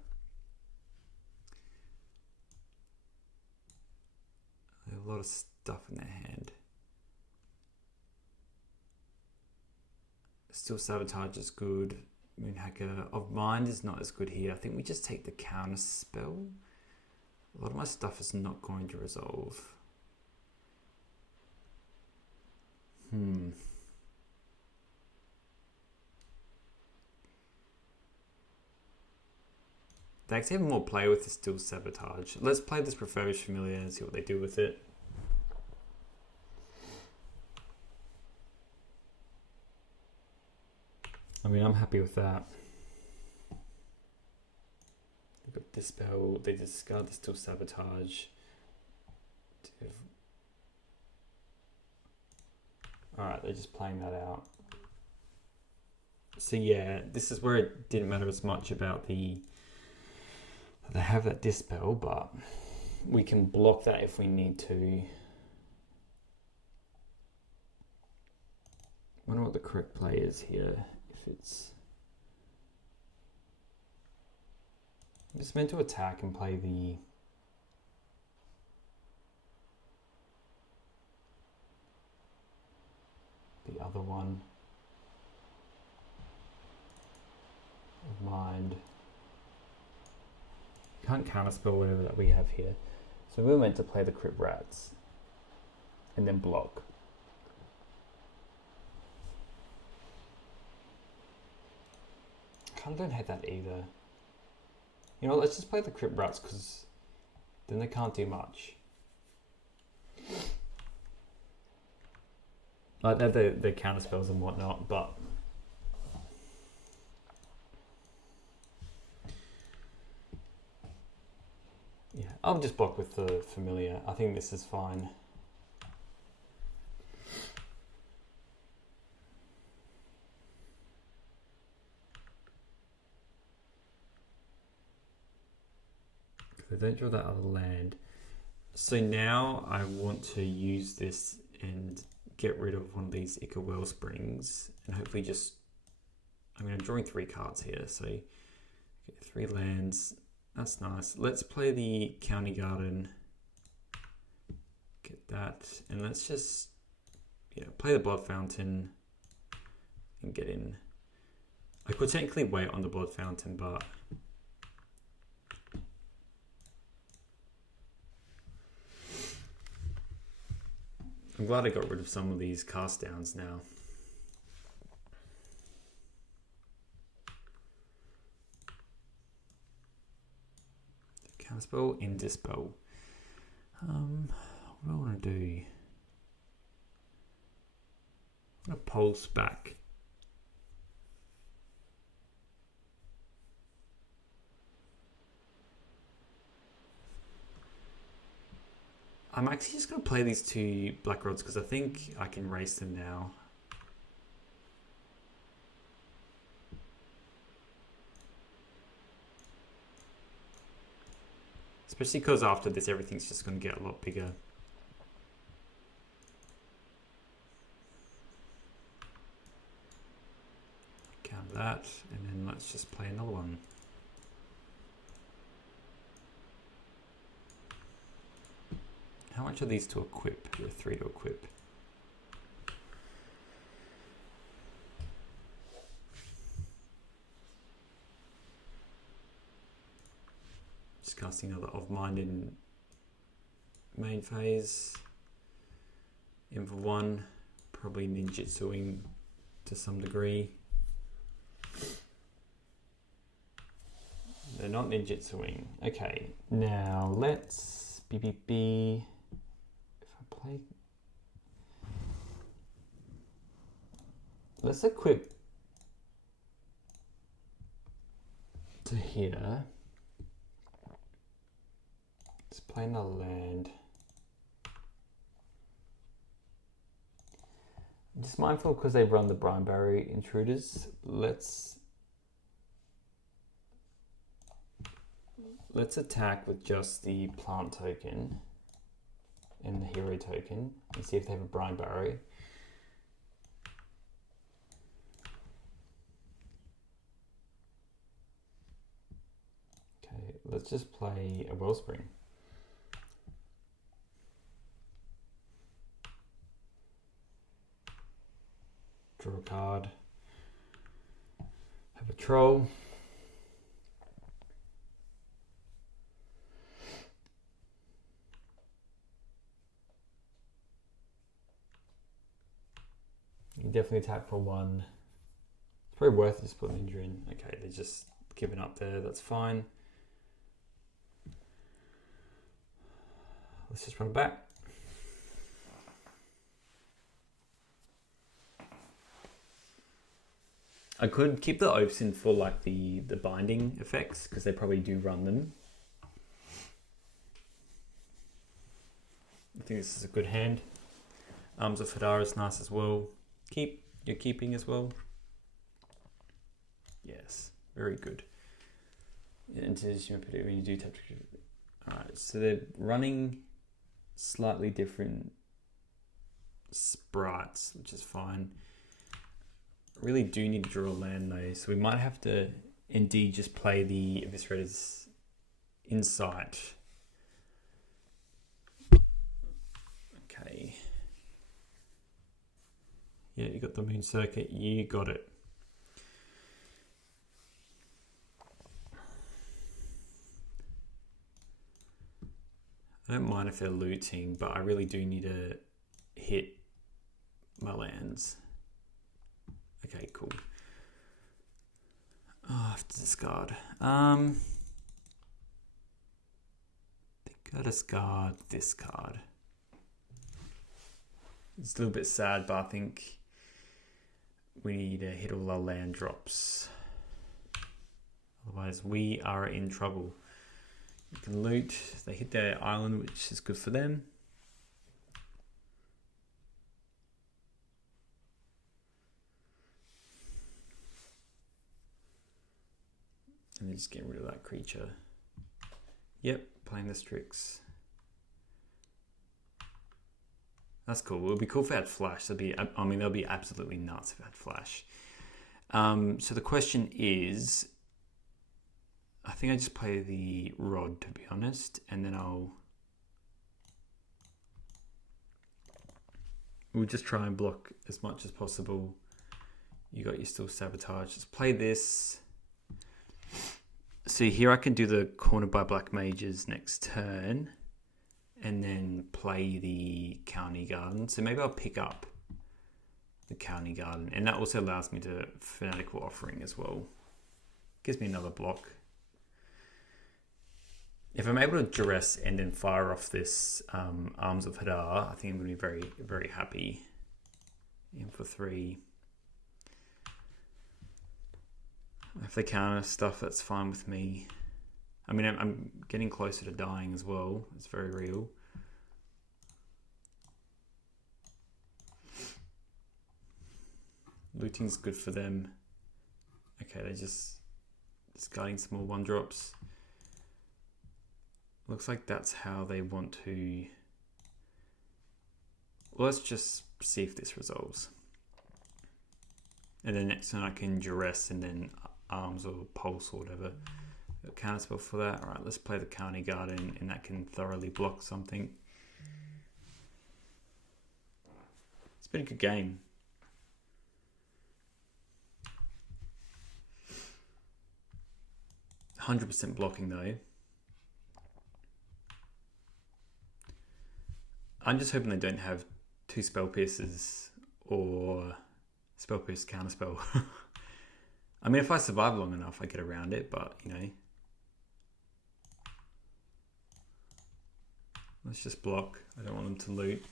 They have a lot of stuff in their hand. Still Sabotage is good. Moonhacker of Mind is not as good here. I think we just take the counter spell. A lot of my stuff is not going to resolve. They actually have more play with the Still Sabotage. Let's play this Refurbished Familiar and see what they do with it. I mean, I'm happy with that. They've got Dispel, they discard the Still Sabotage. Alright, they're just playing that out. So yeah, this is where it didn't matter as much about the... They have that Dispel, but we can block that if we need to. I wonder what the correct play is here. If it's meant to attack and play the other one. Of Mind. Can't counterspell whatever that we have here. So we were meant to play the Crypt Rats and then block. I kind of don't hate that either. You know, let's just play the Crypt Rats because then they can't do much. Like, they have the counter spells and whatnot, but yeah, I'll just block with the Familiar. I think this is fine. If they don't draw that other land, So now I want to use this and get rid of one of these Ica Wellsprings and hopefully just, I'm going to drawing 3 cards here. So get 3 lands. That's nice. Let's play the County Garden. Get that. And let's just, play the Blood Fountain and get in. I could technically wait on the Blood Fountain, but I'm glad I got rid of some of these cast downs now. Counterspell, in dispel. What do I want to do? I'm going to pulse back. I'm actually just going to play these 2 Black Rods because I think I can race them now. Especially because after this, everything's just going to get a lot bigger. Count that, and then let's just play another one. How much are these to equip? There are 3 to equip. Just casting another of Mind in main phase. In for 1, probably ninjutsuing to some degree. They're not ninjutsuing. Okay, now let's BBB. Let's equip to here. Let's play another land. I'm just mindful because they've run the Brine Barrier Intruders. Let's attack with just the plant token and the hero token and see if they have a Brine Barrier. Okay, let's just play a Wellspring. Draw a card. Have a troll. You definitely attack for 1. It's probably worth just putting Ninja in. Okay, they're just giving up there. That's fine. Let's just run back. I could keep the oaths in for like the binding effects because they probably do run them. I think this is a good hand. Arms of Fedara is nice as well. You're keeping as well. Yes, very good. And when you do tap. Alright, so they're running slightly different sprites, which is fine. I really do need to draw a land though, so we might have to indeed just play the Eviscerator's Insight. Okay. Yeah, you got the Moon Circuit, you got it. I don't mind if they're looting, but I really do need to hit my lands. Okay, cool. Oh, I have to discard. I think I discard this card. It's a little bit sad, but I think we need to hit all our land drops. Otherwise, we are in trouble. You can loot. They hit their island, which is good for them. And they're just getting rid of that creature. Yep, playing the Strix. That's cool. It would be cool if it had flash. That'd be absolutely nuts if it had flash. So the question is, I think I just play the rod, to be honest, and then we'll just try and block as much as possible. You got your still sabotage. Let's play this. See, here I can do the corner by black mages next turn and then play the county garden. So maybe I'll pick up the county garden, and that also allows me to fanatical offering as well. Gives me another block. If I'm able to duress and then fire off this Arms of Hadar, I think I'm going to be very, very happy. In for 3. If they counter stuff, that's fine with me. I mean, I'm getting closer to dying as well. It's very real. Looting's good for them. Okay, they're just discarding small 1-drops. Looks like that's how they want to... Well, let's just see if this resolves. And then next turn I can duress and then arms or pulse or whatever. Counterspell for that. Alright, let's play the county garden, and that can thoroughly block something. It's been a good game. %100% blocking though. I'm just hoping they don't have 2 spell pierces or spell pierce counterspell. I mean, if I survive long enough, I get around it, but you know. Let's just block. I don't want them to loot.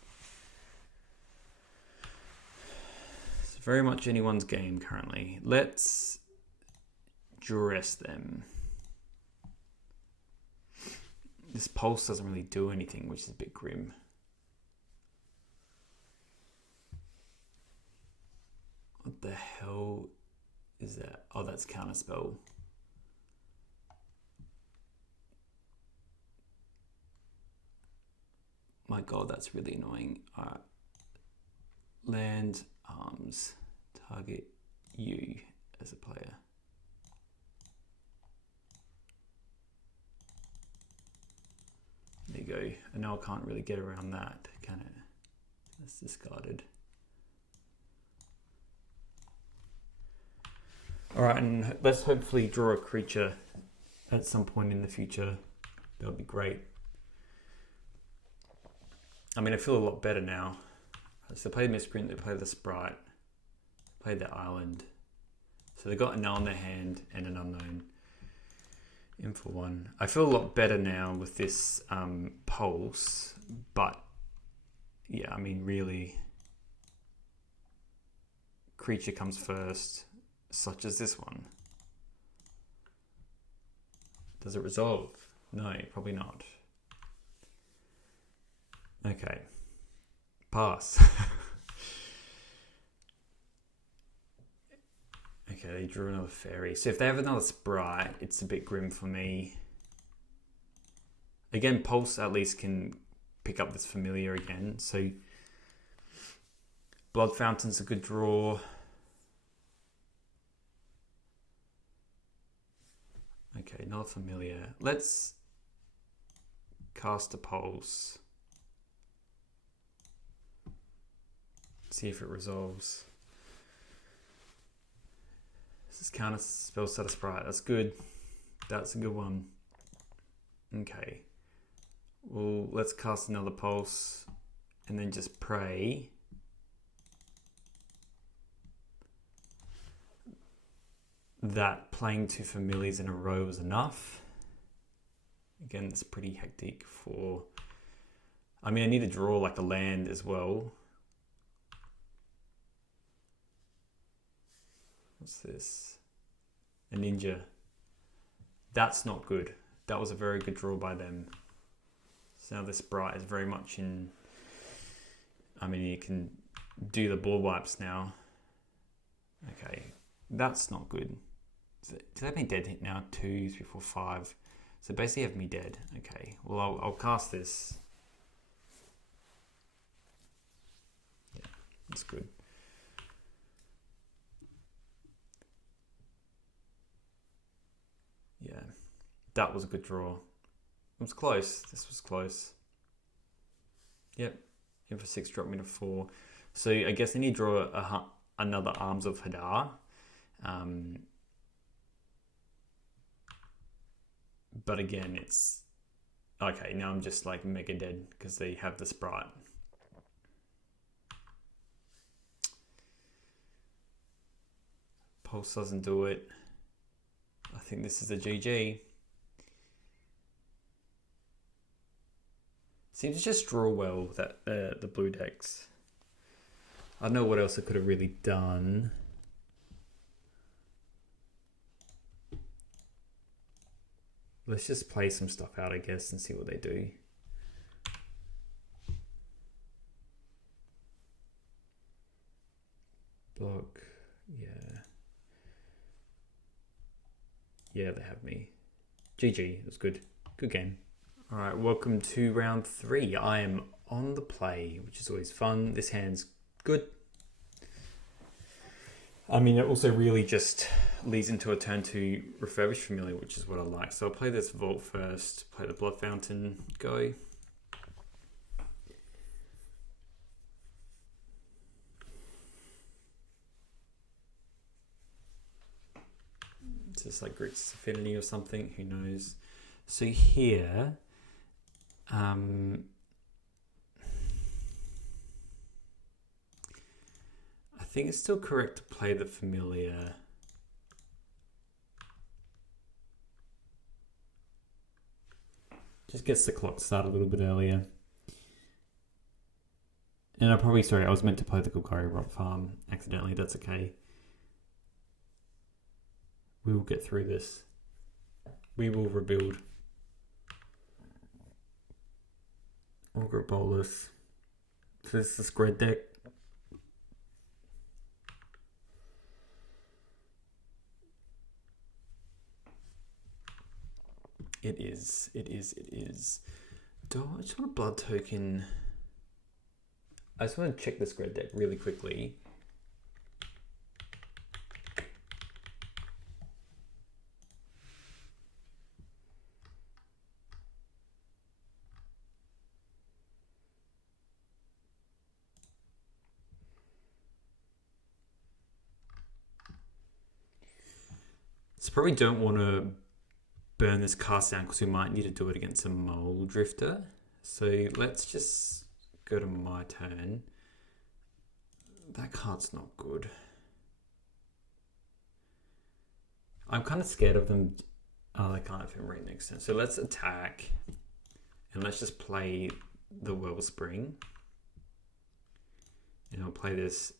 It's very much anyone's game currently. Let's duress them. This pulse doesn't really do anything, which is a bit grim. What the hell is that? Oh, that's counterspell. My god, that's really annoying. Alright. Land, arms, target you as a player. There you go. And now I can't really get around that, can it? That's discarded. Alright, and let's hopefully draw a creature at some point in the future. That would be great. I mean, I feel a lot better now. So they played Misprint, they played the Sprite, played the Island. So they got a null in their hand and an unknown. In for 1. I feel a lot better now with this pulse, but yeah, I mean, really, creature comes first, such as this one. Does it resolve? No, probably not. Okay. Pass. Okay, they drew another fairy. So if they have another Sprite, it's a bit grim for me. Again, Pulse at least can pick up this familiar again. So Blood Fountain's a good draw. Okay, not familiar. Let's cast a Pulse. See if it resolves. This is counter spell set a Sprite. That's good. That's a good one. Okay. Well, let's cast another Pulse and then just pray. That playing 2 familiars in a row was enough. Again, it's pretty hectic for... I mean, I need to draw like a land as well. What's this? A ninja. That's not good. That was a very good draw by them. So now this Sprite is very much in... I mean, you can do the board wipes now. Okay, that's not good. Do they have me dead now? 2, 3, 4, 5. So basically have me dead. Okay, well I'll cast this. That's good. Yeah, that was a good draw. It was close. This was close. Yep. In for 6, drop me to 4. So I guess I need to draw another Arms of Hadar. But again, it's... Okay, now I'm just like mega dead because they have the Sprite. Pulse doesn't do it. I think this is a GG. Seems to just draw well that the blue decks. I don't know what else I could have really done. Let's just play some stuff out, I guess, and see what they do. Block, yeah. Yeah, they have me. GG, it was good. Good game. All right, welcome to round 3. I am on the play, which is always fun. This hand's good. I mean, it also really just leads into a turn to Refurbish Familiar, which is what I like. So I'll play this Vault first, play the Blood Fountain, go. It's just like Grixis Affinity or something, who knows. So here, I think it's still correct to play the Familiar. Just gets the clock started a little bit earlier. And I was meant to play the Golgari Rock Farm accidentally, that's okay. We will get through this. We will rebuild. Ogre Bolus. So this is the square deck. It is. Do I just want a blood token? I just want to check the square deck really quickly. So probably don't want to burn this cast down because we might need to do it against a Mole Drifter. So let's just go to my turn. That card's not good. I'm kind of scared of them. Oh, they can't have him right next turn. So let's attack. And let's just play the Wellspring. And I'll play this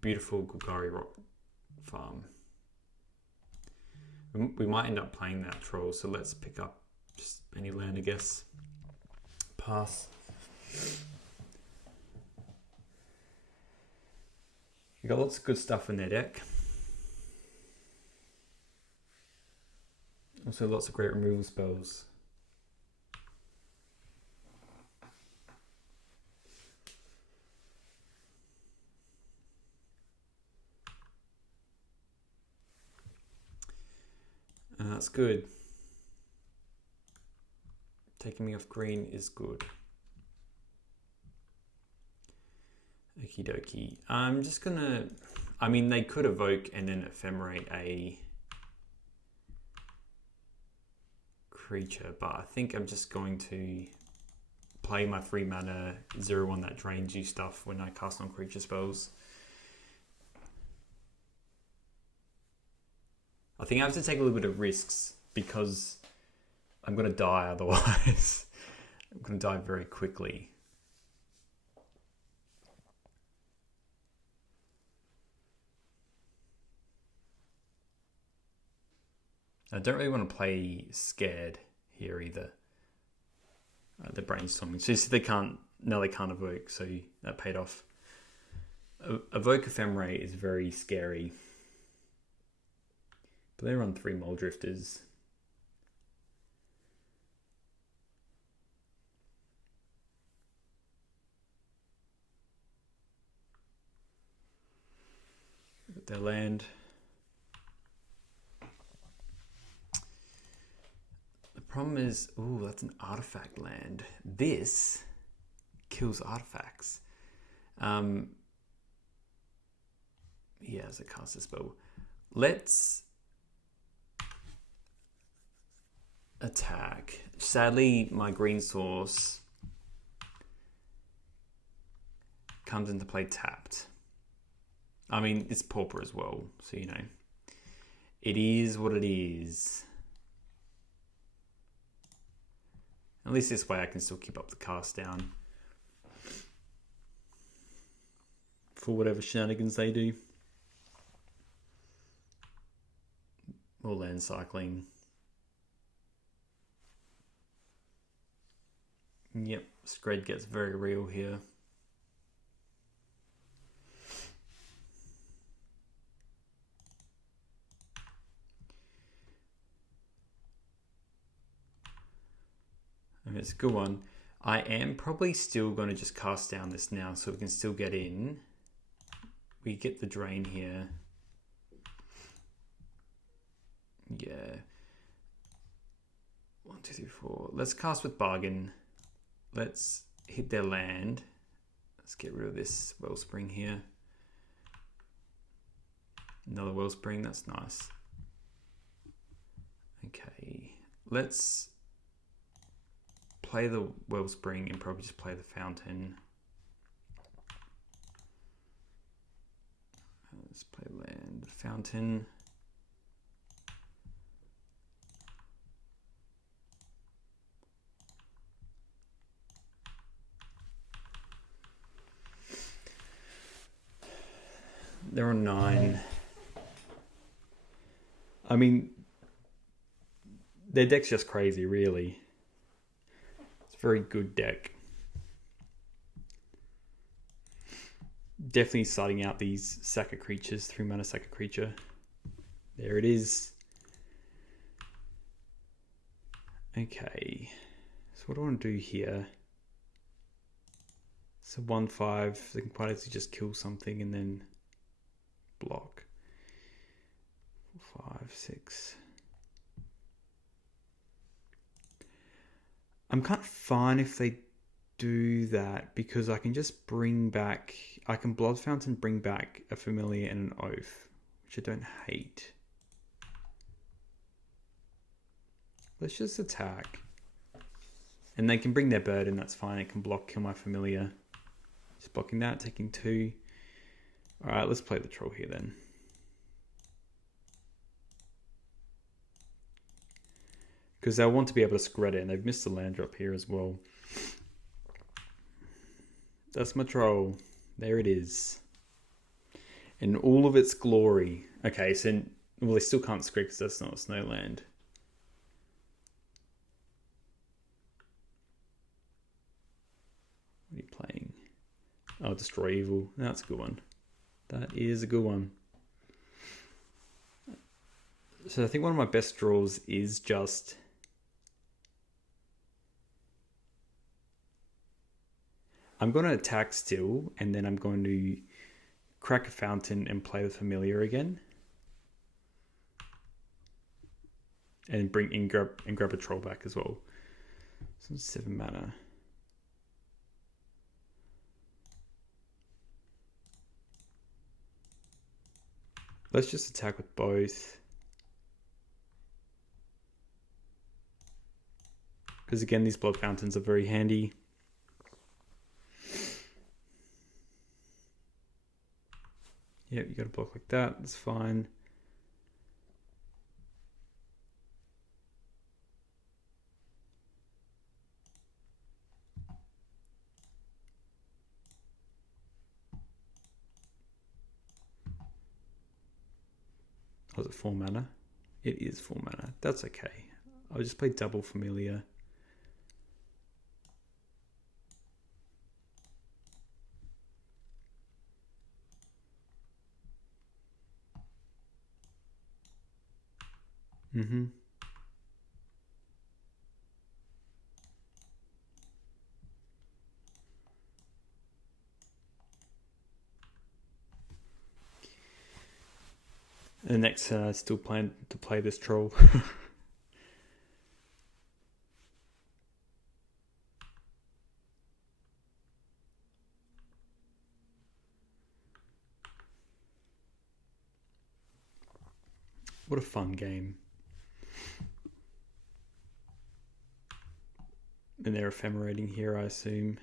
beautiful Golgari Rock Farm. We might end up playing that Troll, so let's pick up just any land, I guess. Pass. You got lots of good stuff in their deck. Also lots of great removal spells. That's good. Taking me off green is good. Okie dokie. I'm just gonna... I mean, they could evoke and then ephemerate a creature, but I think I'm just going to play my 3 mana 0/1 that drains you stuff when I cast on creature spells. I think I have to take a little bit of risks because I'm going to die otherwise. I'm going to die very quickly. I don't really want to play scared here either. The brainstorming. So you see they can't evoke, so that paid off. Evoke Ephemerate is very scary. But they run 3 Mole Drifters. their land. The problem is, ooh, that's an artifact land. This kills artifacts. Yeah, as a caster spell. Let's attack. Sadly, my green source comes into play tapped. I mean, it's Pauper as well, so you know. It is what it is. At least this way I can still keep up the cast down for whatever shenanigans they do. Or land cycling. Yep, Scred gets very real here. I mean, it's a good one. I am probably still going to just cast down this now so we can still get in. We get the drain here. Yeah. 1, 2, 3, 4. Let's cast with bargain. Let's hit their land. Let's get rid of this wellspring here. Another wellspring, that's nice. Okay, let's play the wellspring and probably just play the fountain. Let's play land, fountain. They're on 9. I mean, their deck's just crazy, really. It's a very good deck. Definitely starting out these sack a creatures, 3 mana sack a creature. There it is. Okay, so what do I want to do here? So 1/5, they can quite easily just kill something and then block. 4, 5, 6. I'm kind of fine if they do that because I can just bring back, I can Blood Fountain bring back a Familiar and an Oath, which I don't hate. Let's just attack. And they can bring their burden, that's fine. It can block, kill my Familiar. Just blocking that, taking 2. Alright, let's play the troll here then. Because they'll want to be able to Scred it, and they've missed the land drop here as well. That's my troll. There it is. In all of its glory. Okay, so, well, they still can't Scred because that's not a snow land. What are you playing? Oh, Destroy Evil. That's a good one. That is a good one. So I think one of my best draws is just I'm going to attack still, and then I'm going to crack a fountain and play the Familiar again. And bring in grab a troll back as well. So 7 mana. Let's just attack with both. Because again, these blood fountains are very handy. Yep, you got to block like that. That's fine. Was it 4 mana? It is 4 mana. That's okay. I'll just play double Familiar. And next turn I still plan to play this troll. What a fun game. And they're ephemerating here, I assume.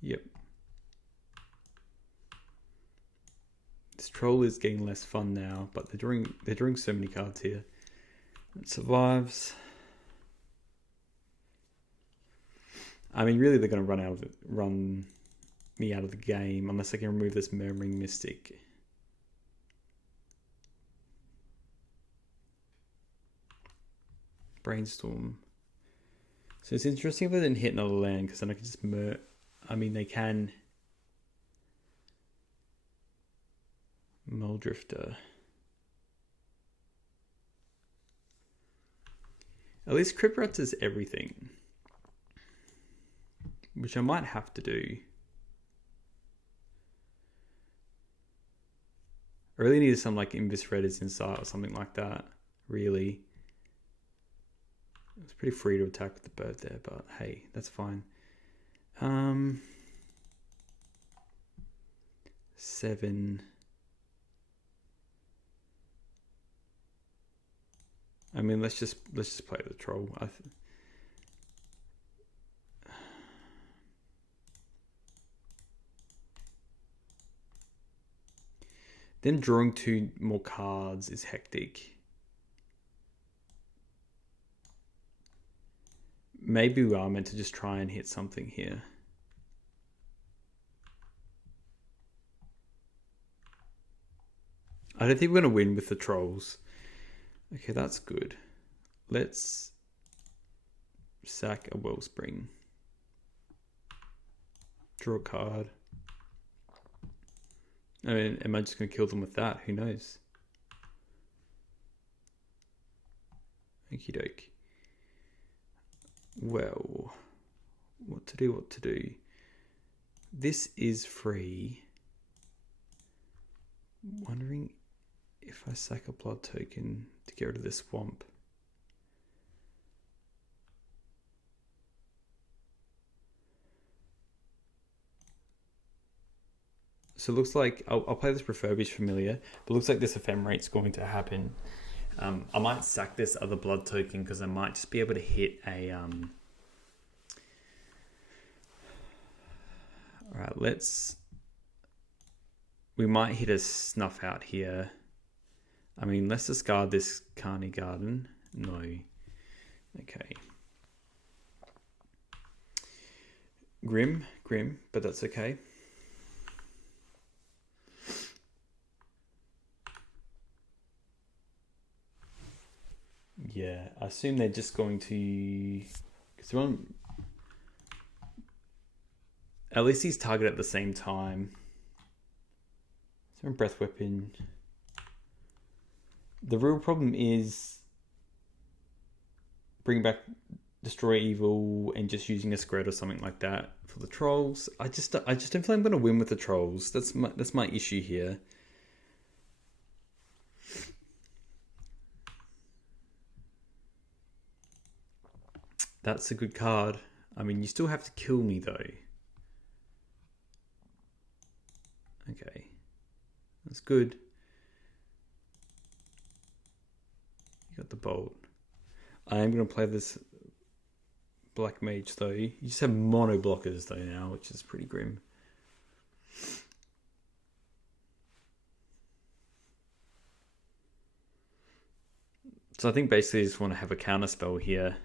Yep. This troll is getting less fun now, but they're drawing so many cards here. It survives. I mean, really, they're going to run me out of the game unless I can remove this Murmuring Mystic. Brainstorm. So it's interesting if they didn't hit another land, because then I can just I mean, they can Muldrifter. At least Crypt Rats is everything, which I might have to do. I really need some like Invis Redders Insight or something like that, really. It's pretty free to attack with the bird there, but hey, that's fine. 7. I mean, let's just play the troll. Then drawing 2 more cards is hectic. Maybe we are meant to just try and hit something here. I don't think we're going to win with the trolls. Okay, that's good. Let's sack a Wellspring. Draw a card. I mean, am I just going to kill them with that? Who knows? Okie doke. Well, what to do? This is free. Wondering if I sack a blood token to get rid of this swamp. So it looks like I'll play this Refurbished Familiar, but it looks like this Ephemerate's going to happen. I might sack this other blood token because I might just be able to hit a... Alright, we might hit a Snuff Out here. I mean, let's discard this Carney Garden. No. Okay. Grim, but that's okay. Yeah, I assume they're just going to... Because they're on... At least he's targeted at the same time. So on Breath Weapon. The real problem is bringing back Destroy Evil and just using a Scred or something like that for the trolls. I just don't feel like I'm going to win with the trolls. That's my issue here. That's a good card. I mean, you still have to kill me though. Okay. That's good. You got the Bolt. I am going to play this Black Mage though. You just have mono blockers though now, which is pretty grim. So I think basically I just want to have a counter spell here.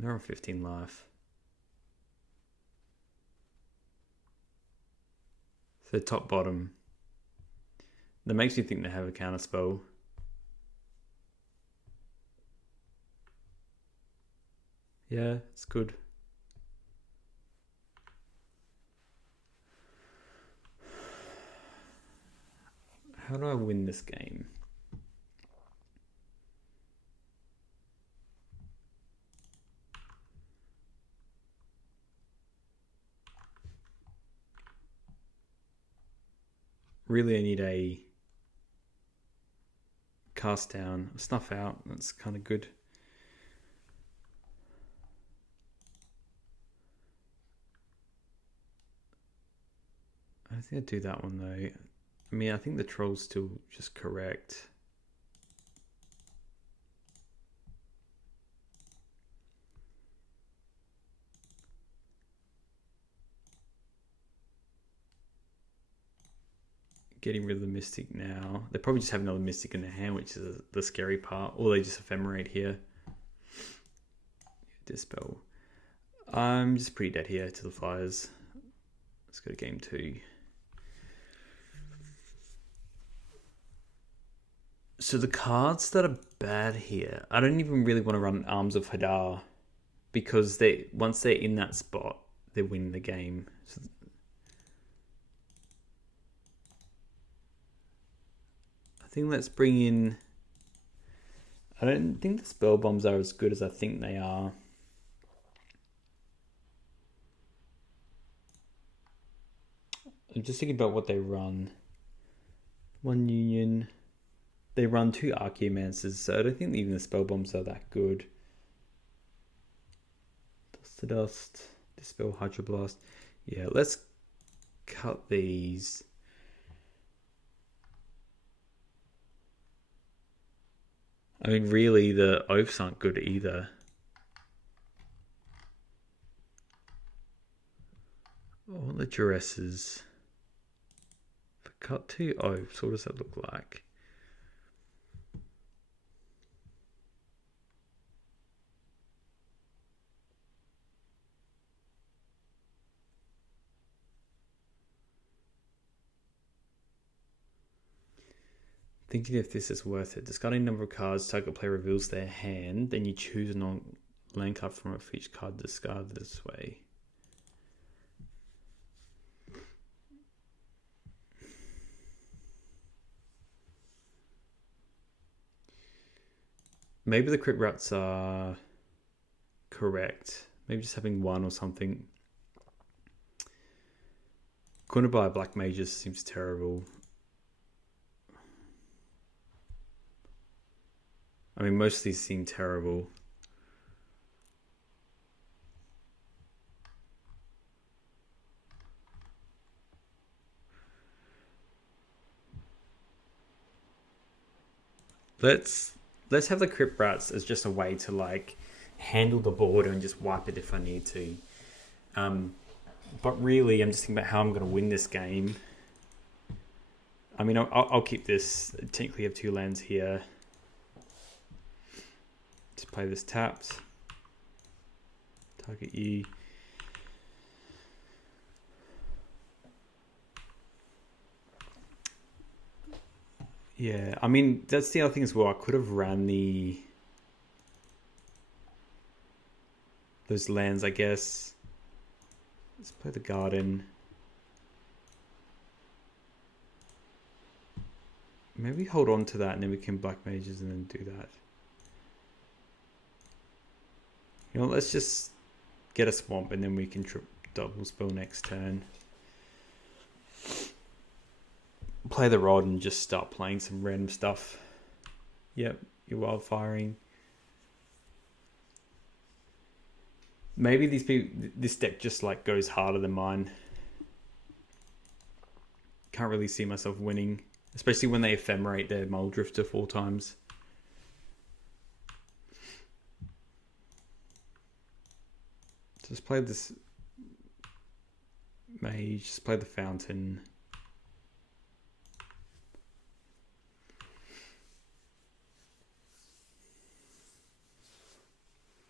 They're on 15 life. So top bottom. That makes me think they have a counter spell. Yeah, it's good. How do I win this game? Really, I need a cast down, snuff out. That's kind of good. I don't think I'd do that one though. I mean, I think the troll's still just correct. Getting rid of the Mystic now. They probably just have another Mystic in their hand, which is the scary part. Or they just ephemerate here. Dispel. I'm just pretty dead here to the Flyers. Let's go to game 2. So the cards that are bad here, I don't even really want to run Arms of Hadar, because once they're in that spot, they're winning the game. So I think let's bring in... I don't think the spell bombs are as good as I think they are. I'm just thinking about what they run. 1 Union. They run 2 Archaeomancers, so I don't think even the spell bombs are that good. Dust to Dust. Dispel Hydroblast. Yeah, let's cut these. I mean, really, the oaths aren't good either. All the duresses. For cut 2 oaths, what does that look like? Thinking if this is worth it. Discarding number of cards, target player reveals their hand, then you choose a non-land card from each card discarded this way. Maybe the crit rats are correct. Maybe just having 1 or something. Couldn't buy Black Mages seems terrible. I mean, most of these seem terrible. Let's have the Crypt Rats as just a way to like handle the board and just wipe it if I need to. But really, I'm just thinking about how I'm going to win this game. I mean, I'll keep this. Technically, have 2 lands here. Just play this tapped. Target you. Yeah, I mean, that's the other thing as well. I could have ran those lands, I guess. Let's play the garden. Maybe hold on to that and then we can Black Mages and then do that. You know, let's just get a swamp and then we can double spell next turn. Play the rod and just start playing some random stuff. Yep, you're wildfiring. Maybe this deck just like goes harder than mine. Can't really see myself winning, especially when they ephemerate their Muldrifter 4 times. Just play this mage, just play the fountain.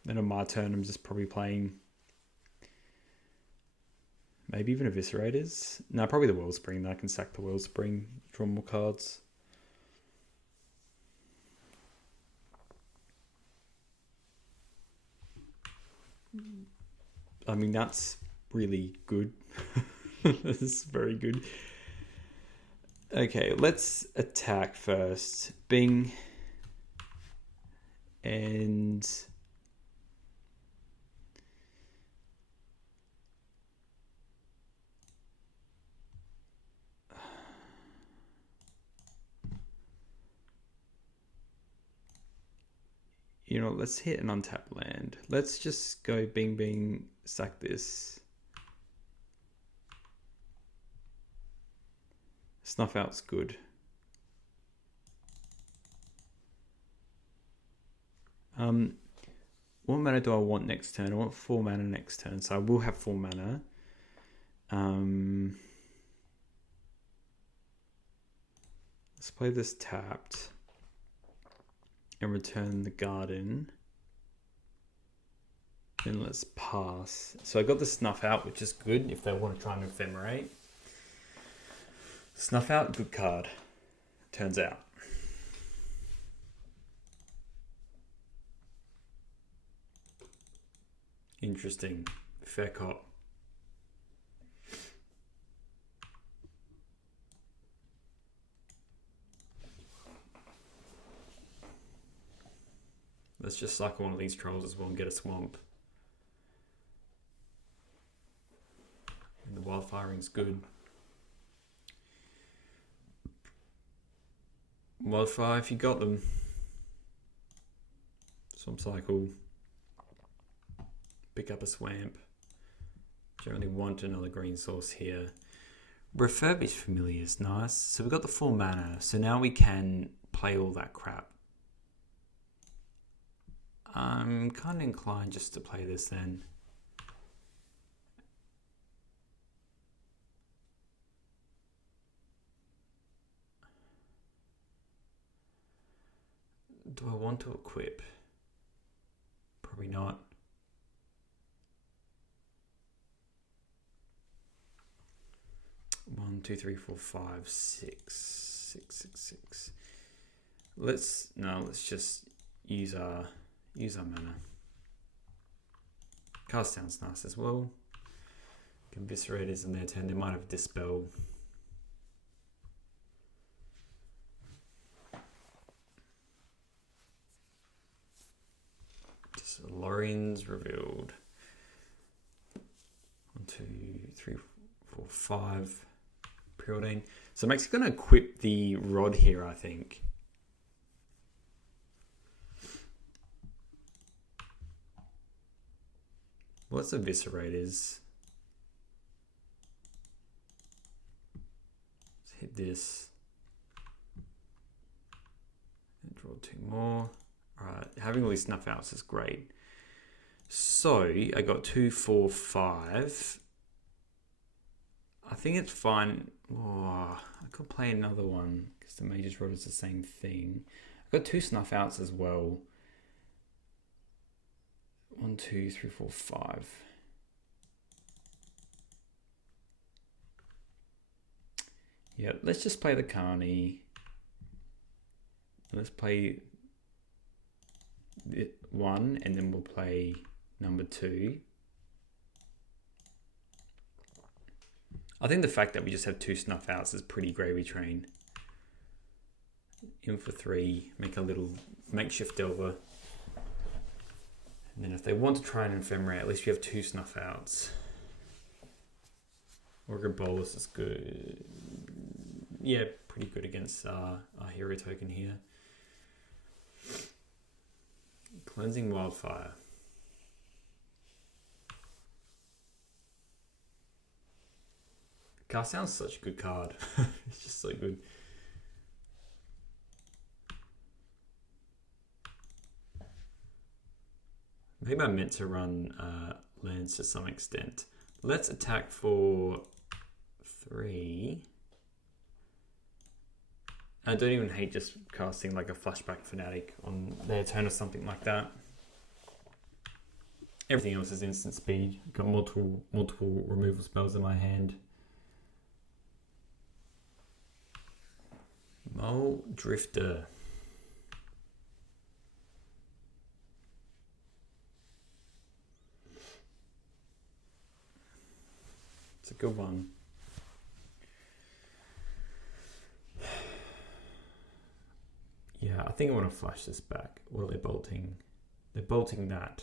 Then on my turn, I'm just probably playing maybe even Eviscerators. No, probably the Wellspring. Then I can sack the Wellspring, draw more cards. I mean, that's really good. This is very good. Okay, let's attack first. Bing. And... You know, let's hit an untapped land. Let's just go bing bing, sack this. Snuff out's good. What mana do I want next turn? I want 4 mana next turn, so I will have 4 mana. Let's play this tapped and return the garden. Then let's pass. So I got the snuff out, which is good if they want to try and ephemerate. Snuff out, good card, turns out. Interesting. Fair cop. Let's just cycle one of these trolls as well and get a swamp. And the wildfiring's good. Wildfire if you got them. Swamp cycle. Pick up a swamp. Generally want another green source here. Refurbished Familiar is nice. So we've got the 4 mana. So now we can play all that crap. I'm kind of inclined just to play this then. Do I want to equip? Probably not. One, two, three, four, five, six. Let's just use our mana. Cast sounds nice as well. Eviscerators in their turn. They might have Dispel. Just Lorien's revealed. 1, 2, 3, 4, 5. Preordain. So Max going to equip the rod here, I think. What's Eviscerators? Let's hit this. And draw 2 more. Alright, having all these snuff outs is great. So, I got 2, 4, 5. I think it's fine. Oh, I could play another one because the Mage's Rod is the same thing. I've got 2 snuff outs as well. 1, 2, 3, 4, 5. Yeah, let's just play the Carney. Let's play 1 and then we'll play number 2. I think the fact that we just have 2 snuff outs is pretty gravy train. In for 3, make a little makeshift delver. And then if they want to try and ephemerate, at least we have 2 snuff outs. Orga Bolus is good. Yeah, pretty good against our hero token here. Cleansing Wildfire. Cast sounds such a good card. It's just so good. Maybe I meant to run lands to some extent. Let's attack for 3. I don't even hate just casting like a Flashback Fanatic on their turn or something like that. Everything else is instant speed. Got multiple removal spells in my hand. Mole Drifter. It's a good one. Yeah, I think I want to flash this back. What are they bolting? They're bolting that.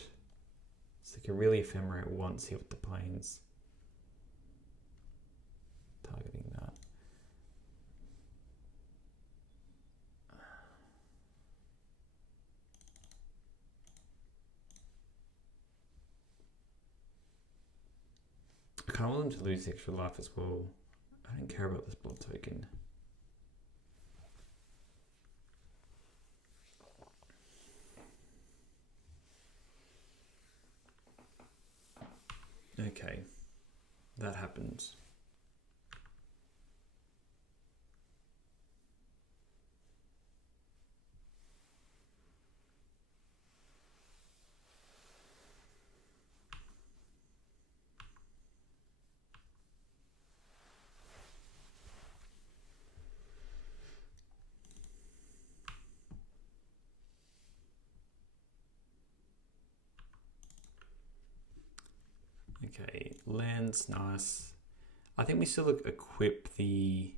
So they can really ephemerate once here with the planes. Targeting that. I kind of want them to lose extra life as well. I don't care about this blood token. Okay, that happens. Okay, land's nice. I think we still equip the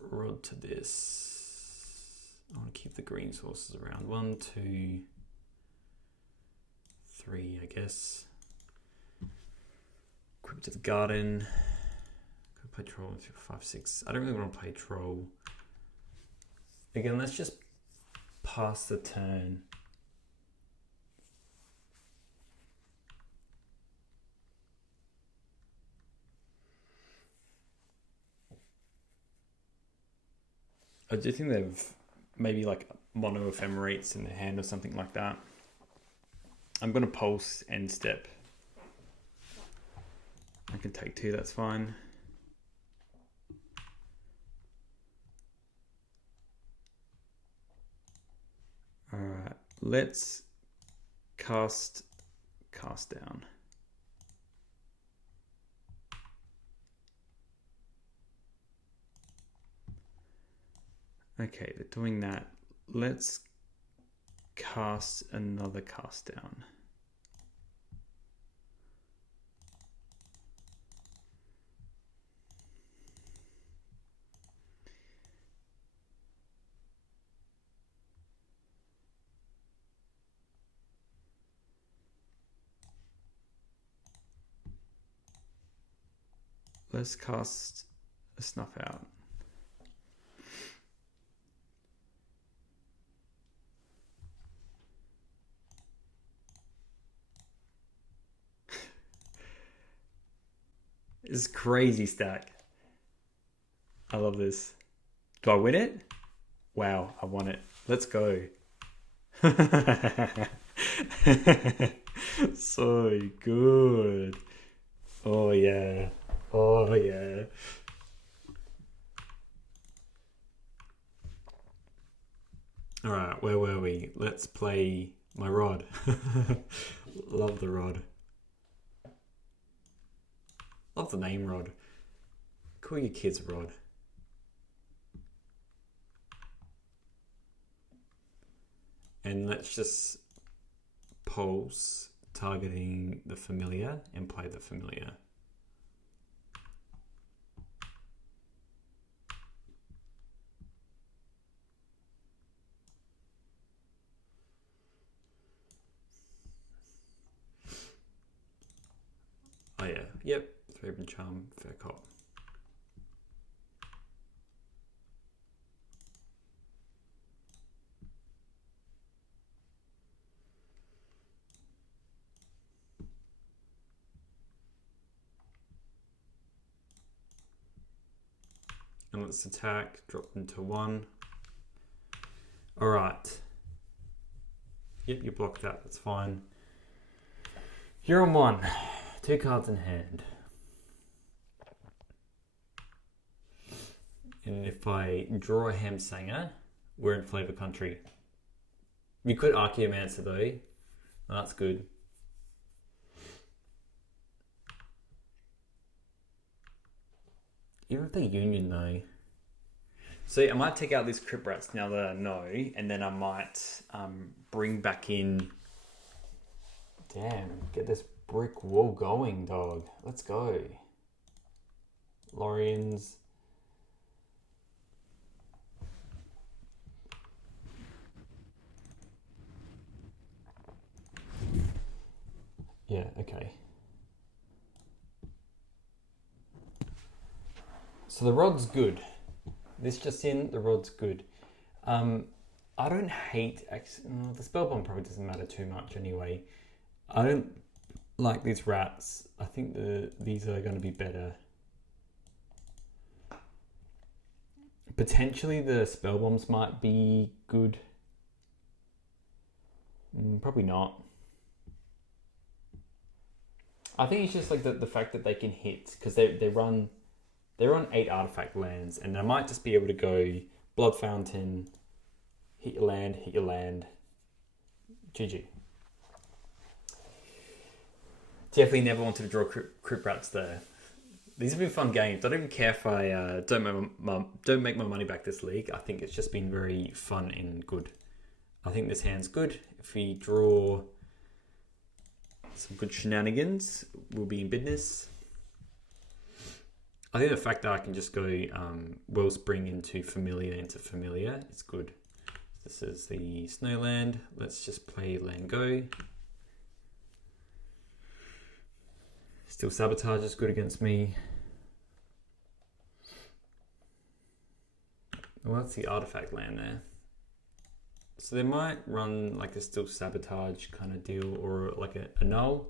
rod to this. I want to keep the green sources around. 1, 2, 3, I guess. Equip to the garden. Could play troll 5, 6. I don't really want to play troll. Again, let's just pass the turn. I do think they've maybe like mono ephemerates in their hand or something like that. I'm going to pulse end step. I can take 2, that's fine. Alright, let's cast down. Okay, they're doing that. Let's cast another cast down. Let's cast a snuff out. This is crazy stack. I love this. Do I win it? Wow, I won it. Let's go. So good. Oh yeah. Oh yeah. All right, where were we? Let's play my rod. Love the rod. Love the name Rod. Call your kids Rod. And let's just pulse targeting the familiar and play the familiar. Oh yeah, yep. Threeman Charm, fair cop. And let's attack, drop into 1. Alright. Yep, you blocked that, that's fine. You're on 1. 2 cards in hand. And if I draw a Hamsanger, we're in Flavor Country. We could Archaeomancer though. That's good. Even if they Union though. So I might take out these Crypt Rats now that I know, and then I might bring back in... Damn, get this brick wall going, dog. Let's go. Lorians. Yeah, okay. So the rod's good. This just in, the rod's good. I don't hate... the spell bomb probably doesn't matter too much anyway. I don't like these rats. I think these are going to be better. Potentially the spell bombs might be good. Probably not. I think it's just like the fact that they can hit, because they're on 8 artifact lands, and I might just be able to go Blood Fountain, hit your land, GG. Definitely never wanted to draw Crypt Rats there. These have been fun games. I don't even care if I don't make my money back this league. I think it's just been very fun and good. I think this hand's good. If we draw some good shenanigans, we'll be in business. I think the fact that I can just go Wellspring into Familiar is good. This is the Snowland. Let's just play land go. Still Sabotage is good against me. Well, that's the artifact land there. So they might run like a Still Sabotage kind of deal, or like a null.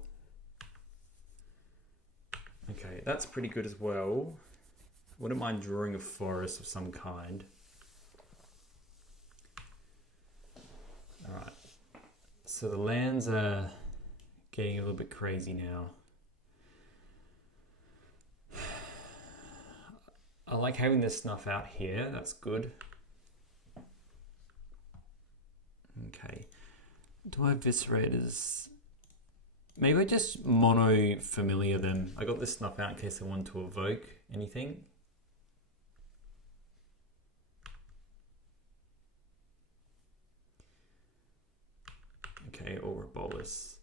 Okay, that's pretty good as well. Wouldn't mind drawing a forest of some kind. Alright. So the lands are getting a little bit crazy now. I like having this Snuff out here, that's good. Okay. Do I have Eviscerators? Maybe I just mono Familiar them. I got this Snuff out in case I want to evoke anything. Okay, or a Bolus.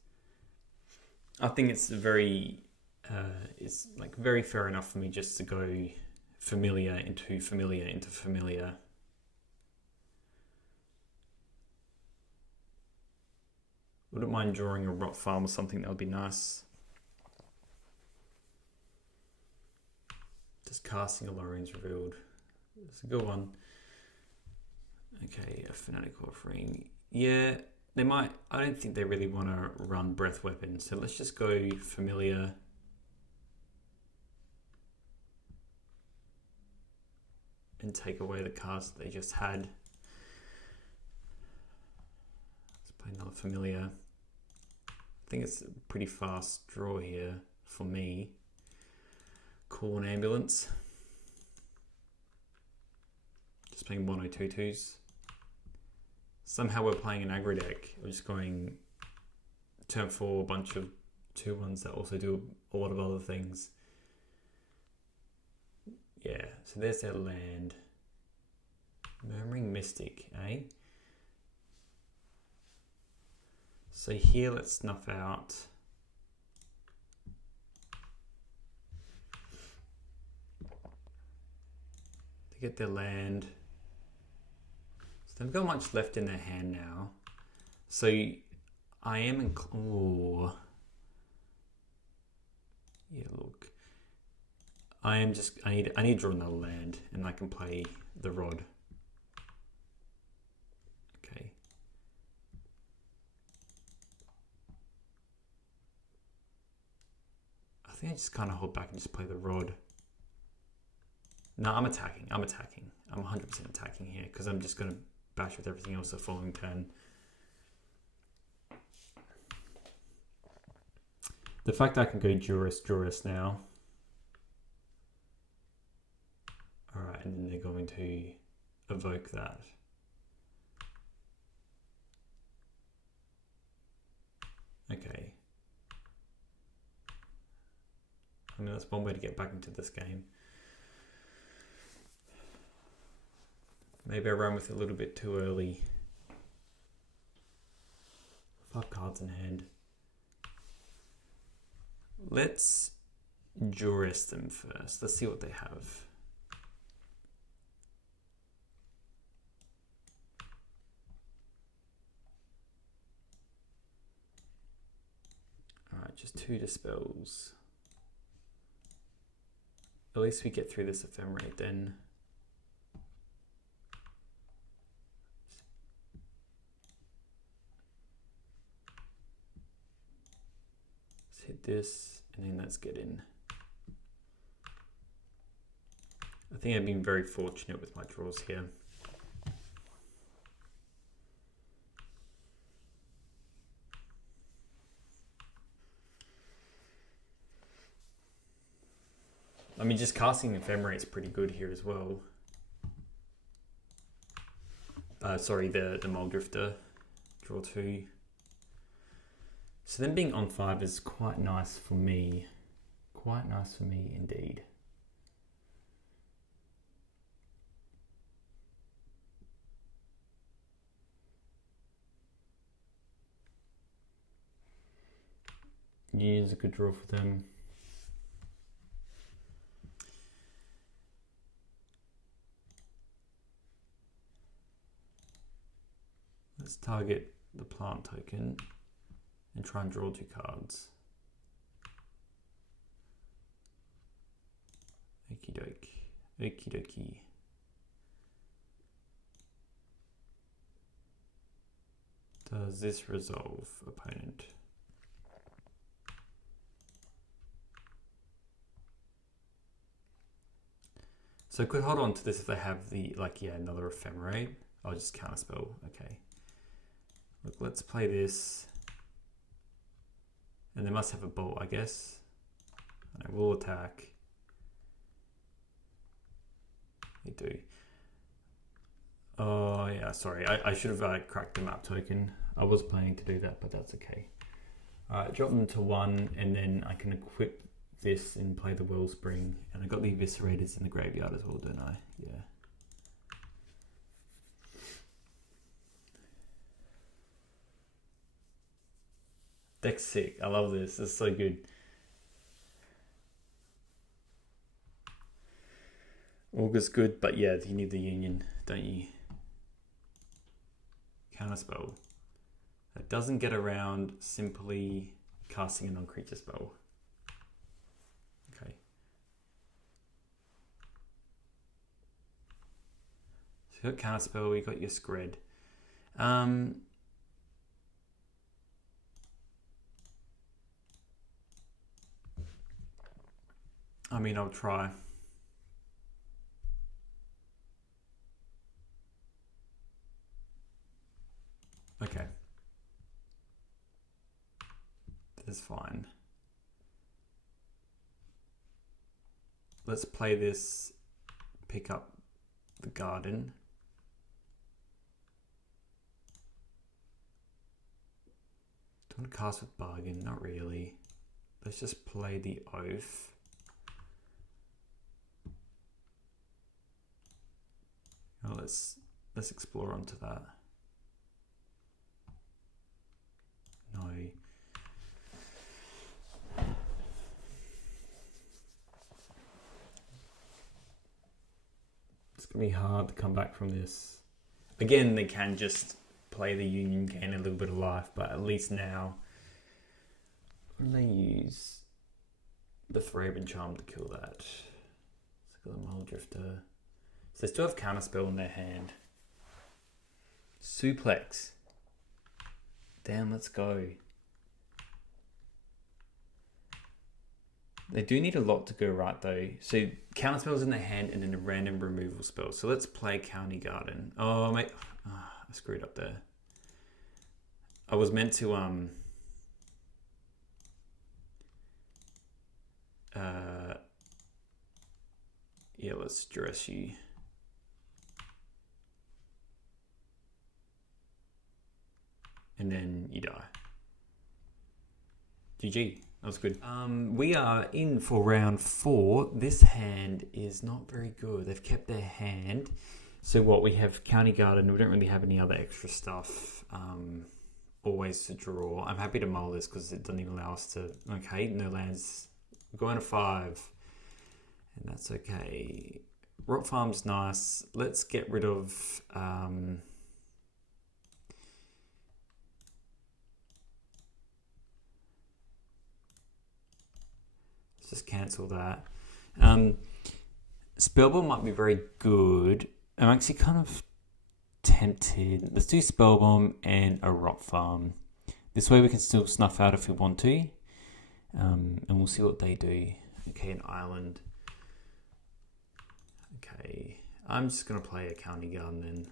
I think it's very fair enough for me just to go Familiar into Familiar into Familiar. Wouldn't mind drawing a Rot Farm or something, that would be nice. Just casting a Lorraine Revealed. It's a good one. Okay, a Fanatic Offering. Yeah, they might. I don't think they really want to run Breath Weapon, so let's just go Familiar. And take away the cards that they just had. Let's play another Familiar. I think it's a pretty fast draw here for me. Call an Ambulance. Just playing mono 2/2s. Somehow we're playing an aggro deck. We're just going turn 4, a bunch of 2/1s that also do a lot of other things. Yeah, so there's their land. Murmuring Mystic, eh? So here, let's snuff out. To get their land. So they've got much left in their hand now. So I am in. Oh. Yeah, look. I need to draw another land, and I can play the Rod. Okay. I think I just kind of hold back and just play the Rod. No, I'm attacking. I'm 100% attacking here, because I'm just going to bash with everything else the following turn. The fact that I can go Juris now. Alright, and then they're going to evoke that. Okay. I mean, that's one way to get back into this game. Maybe I ran with it a little bit too early. 5 cards in hand. Let's Juris them first. Let's see what they have. Alright, just 2 dispels. At least we get through this ephemerate then. Let's hit Need this, and then let's get in. I think I've been very fortunate with my draws here. I mean, just casting Ephemerate is pretty good here as well. Sorry, the Muldrifter. Draw 2. So them being on 5 is quite nice for me. Quite nice for me indeed. Union's a good draw for them. Let's target the plant token and try and draw 2 cards. Okie doke. Okie dokie. Does this resolve opponent? So I could hold on to this if they have the, like, yeah, another Ephemerate. I'll just counterspell. Okay. Look, let's play this. And they must have a bolt, I guess. And I will attack. They do. Oh, yeah, sorry. I should have cracked the map token. I was planning to do that, but that's okay. Alright, drop them to 1, and then I can equip this and play the Wellspring. And I got the Eviscerators in the graveyard as well, don't I? Yeah. Deck's sick. I love this. It's so good. Augur's good, but yeah, you need the Union, don't you? Counterspell. That doesn't get around simply casting a non-creature spell. Okay. So you got counterspell, you got your Scred. I mean, I'll try. Okay. This is fine. Let's play this, pick up the garden. Do you want to cast with bargain? Not really. Let's just play the oath. Well, let's explore onto that. No. It's gonna be hard to come back from this. Again, they can just play the Union, gain a little bit of life, but at least now they use the Thraben Charm to kill that. Let's go the Muldrifter. So they still have counterspell in their hand. Suplex. Damn, let's go. They do need a lot to go right though. So counterspells in their hand and then a random removal spell. So let's play County Garden. Oh mate, I screwed up there. I was meant to yeah, let's dress you. And then you die. GG. That was good. We are in for round 4. This hand is not very good. They've kept their hand. So what, we have County Garden. We don't really have any other extra stuff always to draw. I'm happy to mull this because it doesn't even allow us to... Okay, no lands. We're going to 5. And that's okay. Rock Farm's nice. Let's get rid of... just cancel that. Spellbomb might be very good. I'm actually kind of tempted. Let's do Spellbomb and a Rock Farm. This way we can still snuff out if we want to. And we'll see what they do. Okay, an island. Okay, I'm just going to play a county garden then.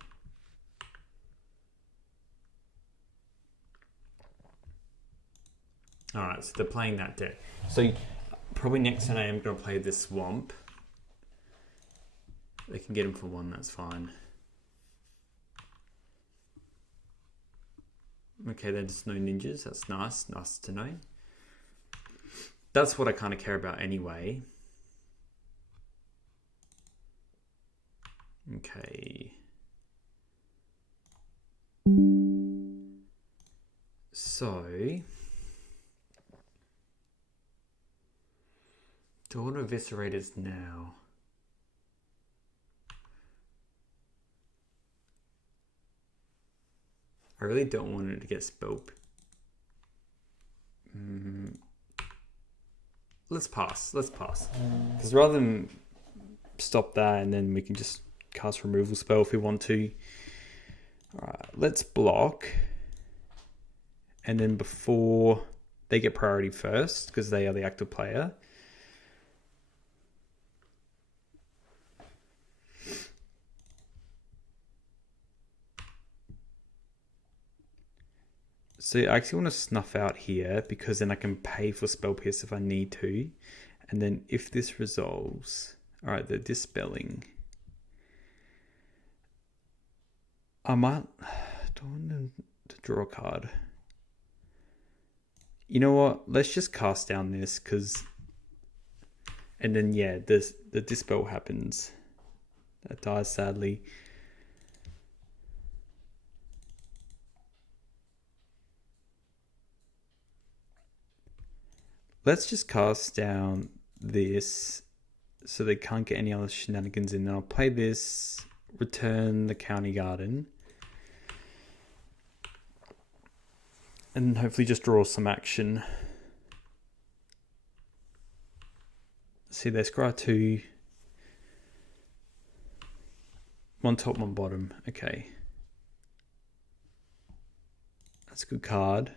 Alright, so they're playing that deck. So probably next turn I am going to play this swamp. They can get him for 1, that's fine. Okay, there's no ninjas, that's nice to know. That's what I kind of care about anyway. Okay. So, do I want to eviscerators now? I really don't want it to get spelled. Let's pass. Because rather than stop that and then we can just cast removal spell if we want to. Alright, let's block. And then before they get priority first, because they are the active player. So I actually want to snuff out here because then I can pay for spell pierce if I need to. And then if this resolves, all right, the dispelling. I might don't want to draw a card. You know what? Let's just cast down this because, and then yeah, the dispel happens. That dies sadly. Let's just cast down this so they can't get any other shenanigans in. And I'll play this, return the county garden. And hopefully just draw some action. See, they scry 2. 1 top, 1 bottom. Okay. That's a good card.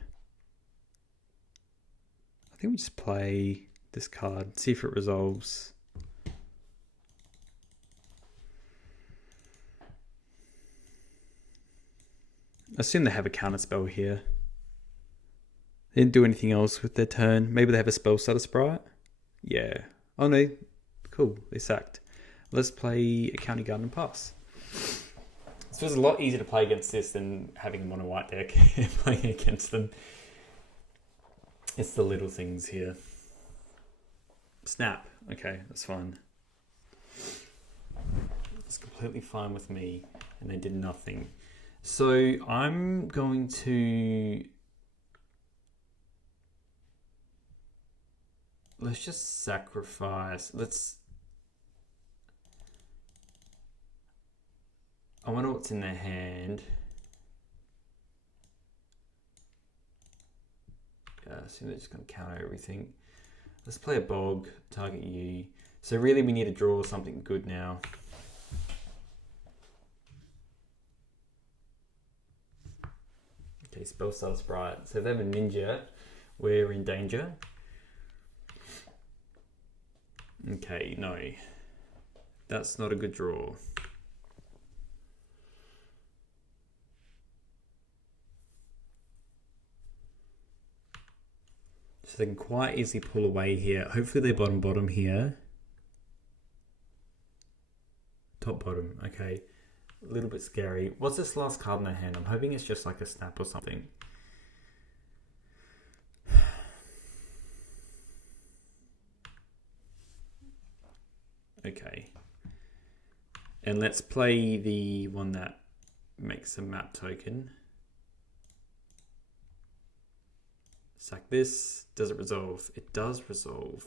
I think we just play this card, see if it resolves. I assume they have a counter spell here. They didn't do anything else with their turn. Maybe they have a spell starter sprite? Yeah. Oh no. Cool. They sacked. Let's play a county garden and pass. So it's a lot easier to play against this than having a mono white deck and playing against them. It's the little things here. Snap. Okay, that's fine. It's completely fine with me. And they did nothing. So I'm going to... Let's just sacrifice. I wonder what's in their hand. Yeah, I assume they're just going to counter everything. Let's play a bog, target you. So really we need to draw something good now. Okay, spell starter sprite. So if they have a ninja, we're in danger. Okay, no. That's not a good draw. So they can quite easily pull away here. Hopefully they bottom here. Top bottom, okay. A little bit scary. What's this last card in their hand? I'm hoping it's just like a snap or something. Okay. And let's play the one that makes a map token. Sack this. Does it resolve? It does resolve.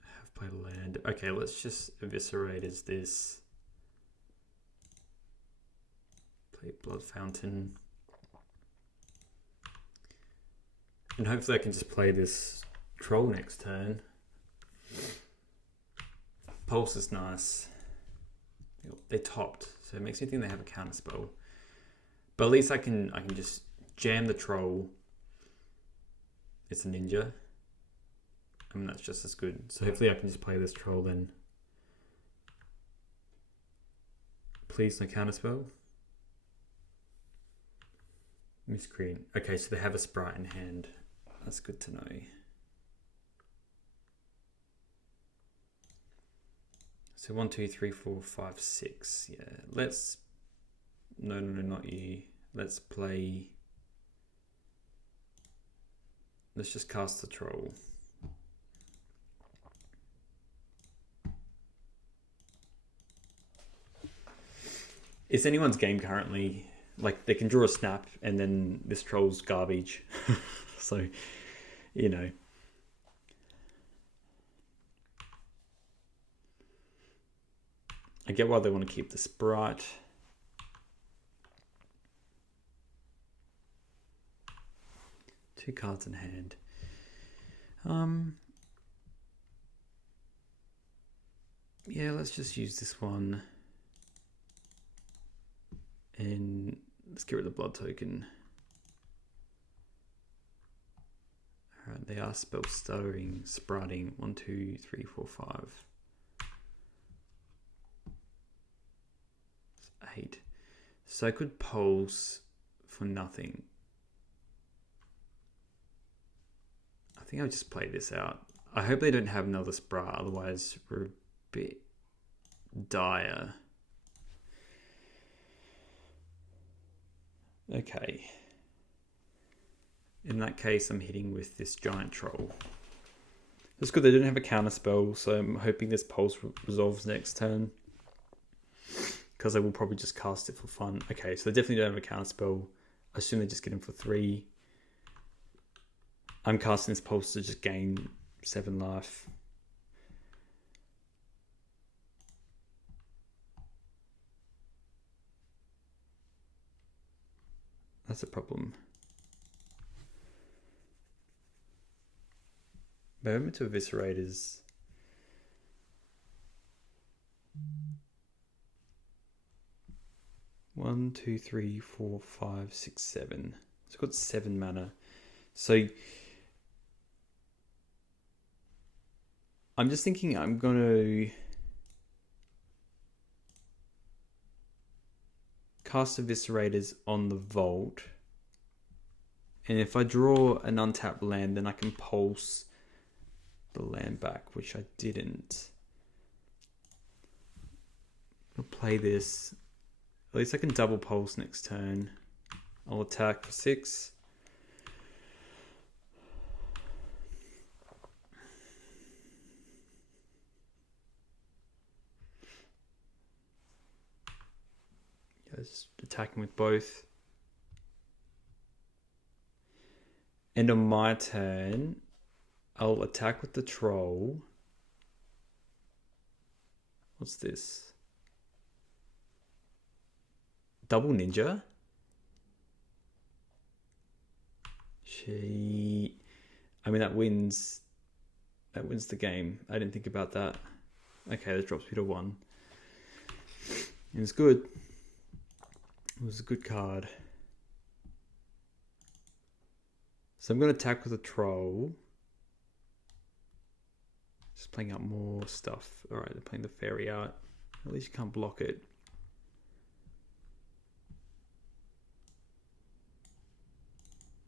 Have played land. Okay, let's just eviscerate as this. Play Blood Fountain. And hopefully I can just play this Troll next turn. Pulse is nice. They topped, so it makes me think they have a counter spell. But at least I can just jam the troll. It's a ninja. I mean, that's just as good. So hopefully I can just play this troll then. Please no counter spell. Miscreant. Okay, so they have a sprite in hand. That's good to know. So 1, 2, 3, 4, 5, 6. Yeah, let's... No, not you. Let's play... Let's just cast the troll. It's anyone's game currently. Like, they can draw a snap and then this troll's garbage. So, you know. I get why they want to keep the sprite. Two cards in hand. Yeah, let's just use this one. And let's get rid of the blood token. Alright, they are spell stuttering, spriting. 1, 2, 3, 4, 5. 8. So I could pulse for nothing. I think I'll just play this out. I hope they don't have another sprite, otherwise we're a bit dire. Okay. In that case, I'm hitting with this giant troll. That's good, they didn't have a counter spell, so I'm hoping this pulse resolves next turn. Because I will probably just cast it for fun. Okay, so they definitely don't have a counter spell. I assume they just get him for 3. I'm casting this pulse to just gain 7 life. That's a problem. Moment to Eviscerators. One, 2, 3, 4, 5, 6, 7. So I've got 7 mana. So I'm just thinking I'm going to cast Eviscerators on the Vault. And if I draw an untapped land, then I can pulse the land back, which I didn't. I'll play this. At least I can double pulse next turn. I'll attack for 6. Just attacking with both. And on my turn, I'll attack with the troll. What's this? Double ninja? I mean, that wins the game. I didn't think about that. Okay, that drops me to 1. It was good. It was a good card. So I'm going to attack with a troll. Just playing out more stuff. Alright, they're playing the fairy out. At least you can't block it.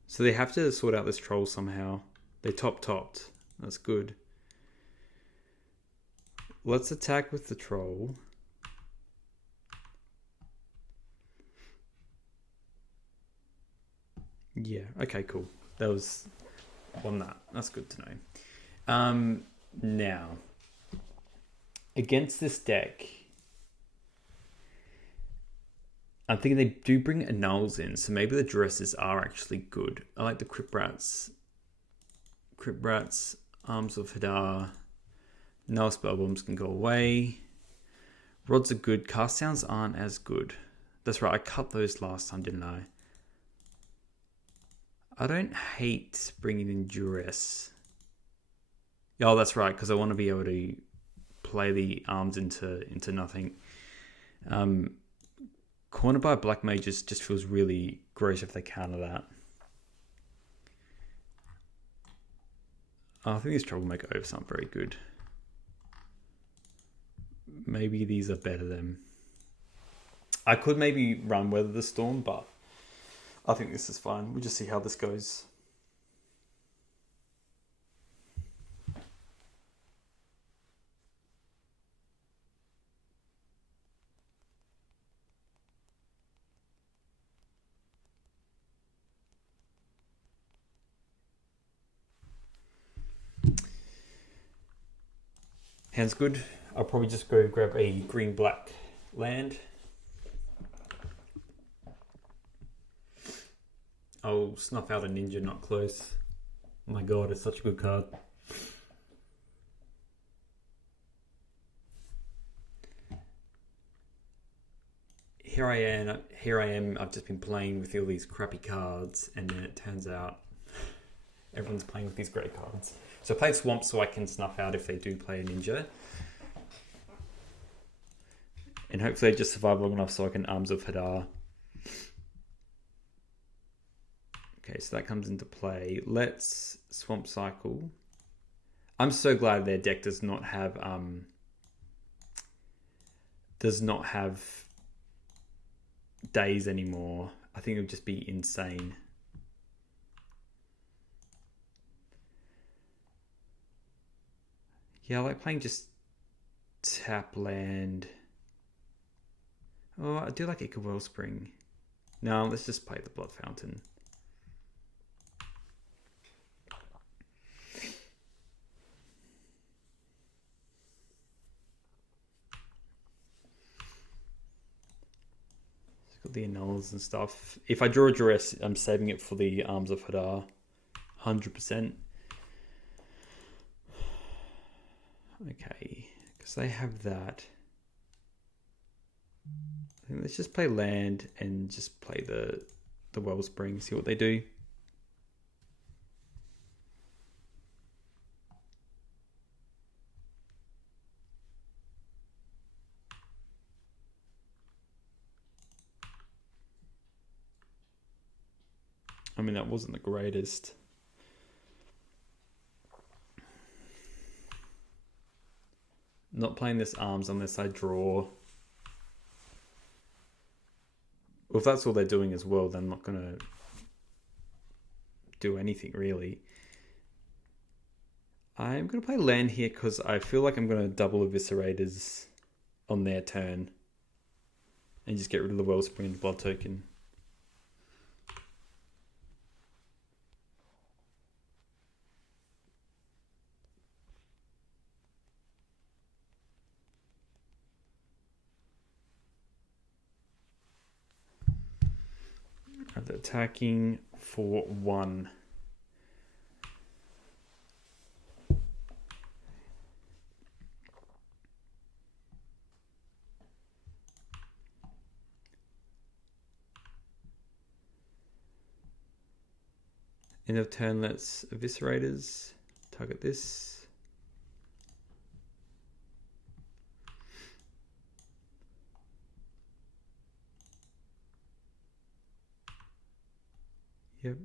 So they have to sort out this troll somehow. They topped. That's good. Let's attack with the troll. Yeah, okay, cool. That was on that. That's good to know. Now, against this deck, I'm thinking they do bring annuls in, so maybe the dresses are actually good. I like the Crypt Rats, Arms of Hadar. Null spell bombs can go away. Rods are good. Cast sounds aren't as good. That's right, I cut those last time, didn't I? I don't hate bringing in Duress. Oh, that's right, because I want to be able to play the arms into nothing. Cornered by black mages just feels really gross if they counter that. I think these troublemaker oaths aren't very good. Maybe these are better than. I could maybe run Weather the Storm, but I think this is fine. We'll just see how this goes. Hand's good. I'll probably just go grab a green-black land. I'll snuff out a ninja not close. Oh my god, it's such a good card. Here I am, I've just been playing with all these crappy cards, and then it turns out everyone's playing with these great cards. So I played Swamp so I can snuff out if they do play a ninja. And hopefully I just survive long enough so I can Arms of Hadar. Okay, so that comes into play. Let's Swamp Cycle. I'm so glad their deck does not have days anymore. I think it would just be insane. Yeah, I like playing just tap land. Oh, I do like Ica Wellspring. No, let's just play the Blood Fountain. Got the annuls and stuff. If I draw a duress, I'm saving it for the Arms of Hadar. 100%. Okay, because they have that. I think let's just play land and just play the Wellspring, see what they do. I mean, that wasn't the greatest. Not playing this arms unless I draw. Well, if that's all they're doing as well, then I'm not going to do anything really. I'm going to play land here because I feel like I'm going to double Eviscerators on their turn and just get rid of the Wellspring and Blood Token. Attacking for 1. End of turn, let's Eviscerators. Target this. Yep.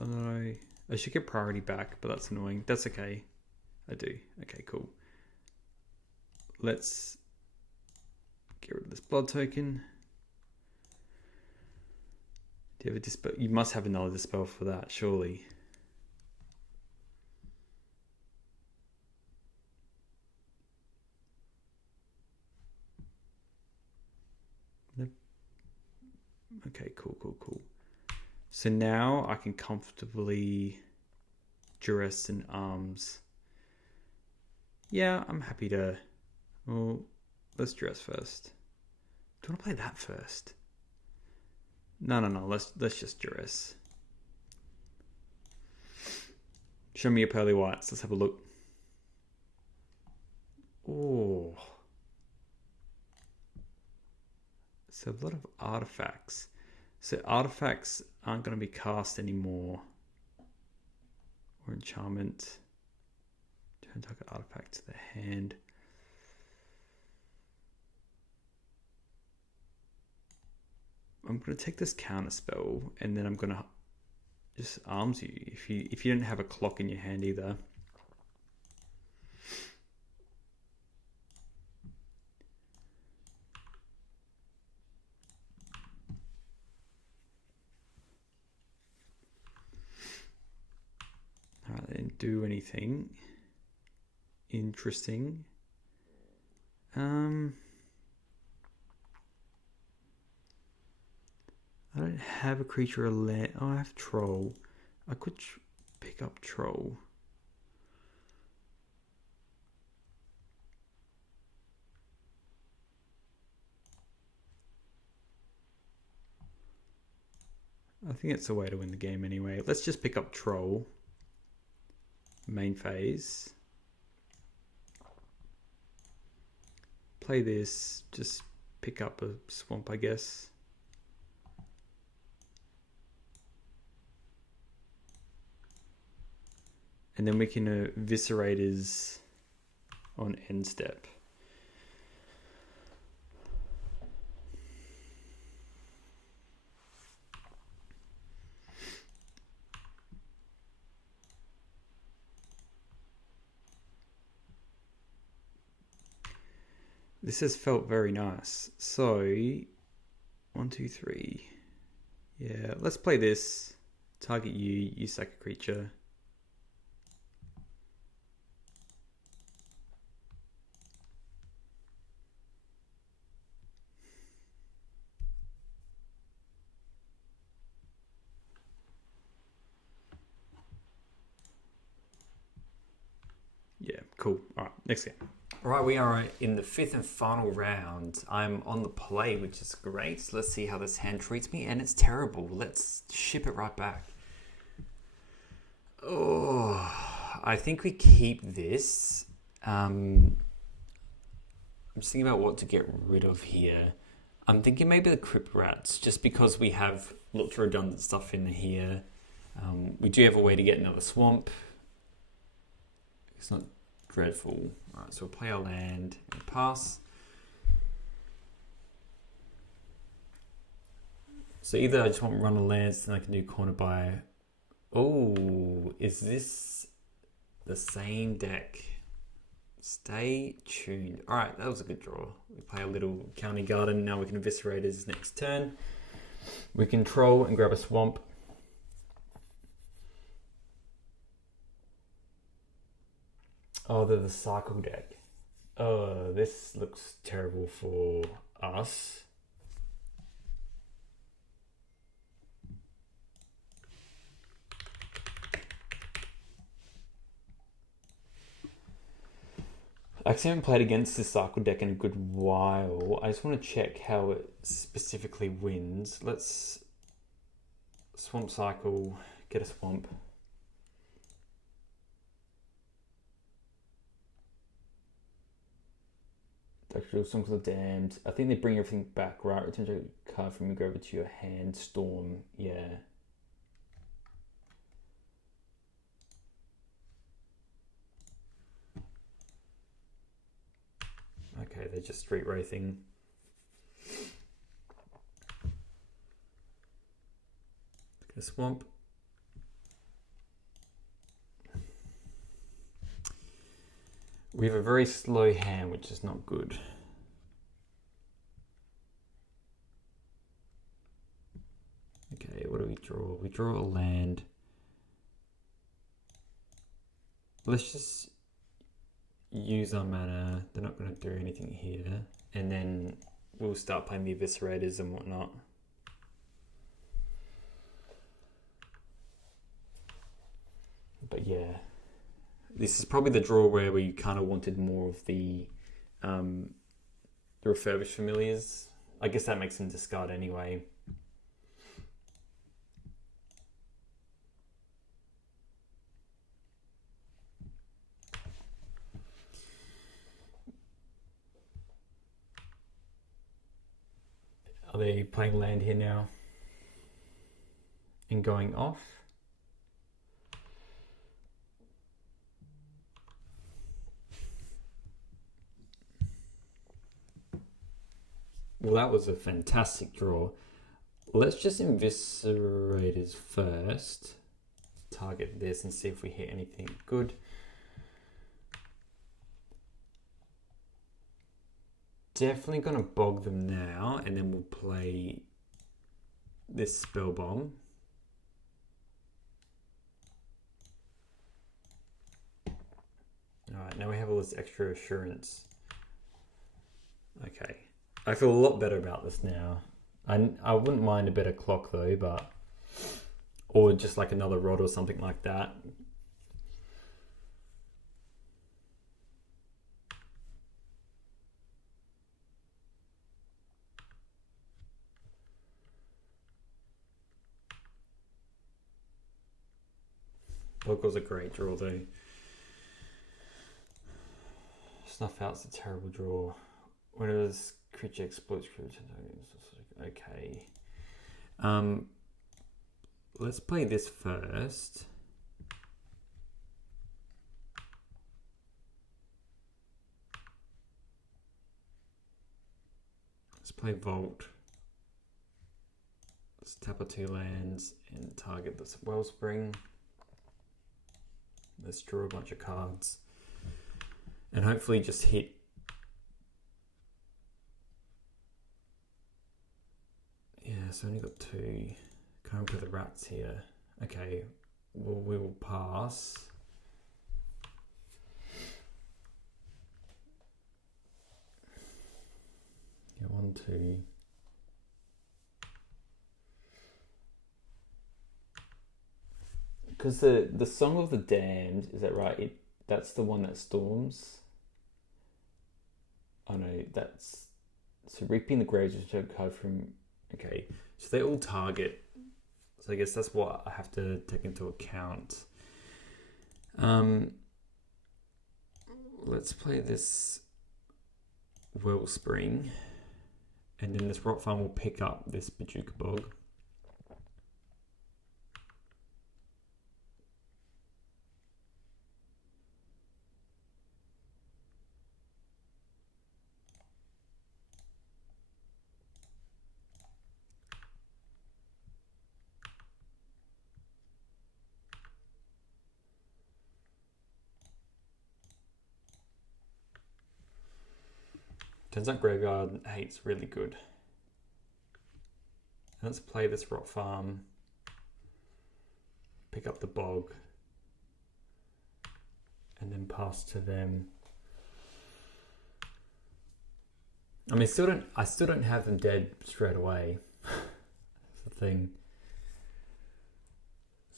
Oh no, I should get priority back, but that's annoying. That's okay. I do. Okay, cool. Let's get rid of this Blood Token. Do you have a dispel? You must have another dispel for that, surely. Nope. Okay, cool. So now I can comfortably duress and arms. Yeah, I'm happy to. Well, let's duress first. Do you want to play that first? No. Let's just duress. Show me your pearly whites. Let's have a look. Oh. So a lot of artifacts. So artifacts aren't going to be cast anymore. or enchantment. Turn target artifact to the hand. I'm going to take this counter spell, and then I'm going to just arms you if you don't have a clock in your hand either. Alright, they didn't do anything interesting. I don't have a creature or land. Oh, I have Troll. I could pick up Troll. I think it's a way to win the game anyway. Let's just pick up Troll. Main phase. Play this. Just pick up a swamp, I guess. And then we can eviscerate his on end step. This has felt very nice. So, 1, 2, 3. Yeah, let's play this. Target you, you sack a creature. Yeah, cool. All right, next game. All right, we are in the 5th and final round. I'm on the play, which is great. Let's see how this hand treats me, and it's terrible. Let's ship it right back. Oh, I think we keep this. I'm just thinking about what to get rid of here. I'm thinking maybe the Crypt Rats, just because we have lots of redundant stuff in here. We do have a way to get another swamp. It's not dreadful. All right, so we'll play our land and pass. So either I just want to run a land, then I can do corner by. Oh, is this the same deck? Stay tuned. All right, that was a good draw. We play a little County Garden. Now we can eviscerate his next turn. We control and grab a swamp. Oh, they're the cycle deck. Oh, this looks terrible for us. I actually haven't played against this cycle deck in a good while. I just want to check how it specifically wins. Let's swamp cycle, get a swamp. Actually, Songs of the Damned. I think they bring everything back, right? Return a card from your graveyard to your hand. Storm, yeah. Okay, they're just street wraithing. Get a swamp. We have a very slow hand, which is not good. Okay, what do we draw? We draw a land. Let's just use our mana. They're not going to do anything here. And then we'll start playing the Eviscerators and whatnot. But yeah. This is probably the draw where we kind of wanted more of the refurbished familiars. I guess that makes them discard anyway. Are they playing land here now? And going off? Well, that was a fantastic draw. Let's just Eviscerators first. Target this and see if we hit anything good. Definitely going to bog them now, and then we'll play this Spell Bomb. Alright, now we have all this extra assurance. Okay. I feel a lot better about this now. I wouldn't mind a better clock though, but... Or just like another rod or something like that. Bog was a great draw though. Snuff Out's a terrible draw. When it was creature explodes creature. Okay. Let's play this first. Let's play Vault. Let's tap our 2 lands and target this Wellspring. Let's draw a bunch of cards. And hopefully just hit. Yeah, so only got 2. Can't go the rats here. Okay, well, we will pass. Yeah, 1, 2. Because the Song of the Damned, is that right? That's the one that storms. Oh no, that's... So Reaping the Graves is a card from... Okay, so they all target. So I guess that's what I have to take into account. Let's play this Wellspring. And then this Rot Farm will pick up this Bajuka Bog. Turns out Graveyard Hate's really good. Let's play this Rot Farm. Pick up the Bog. And then pass to them. I mean, I still don't have them dead straight away. That's the thing.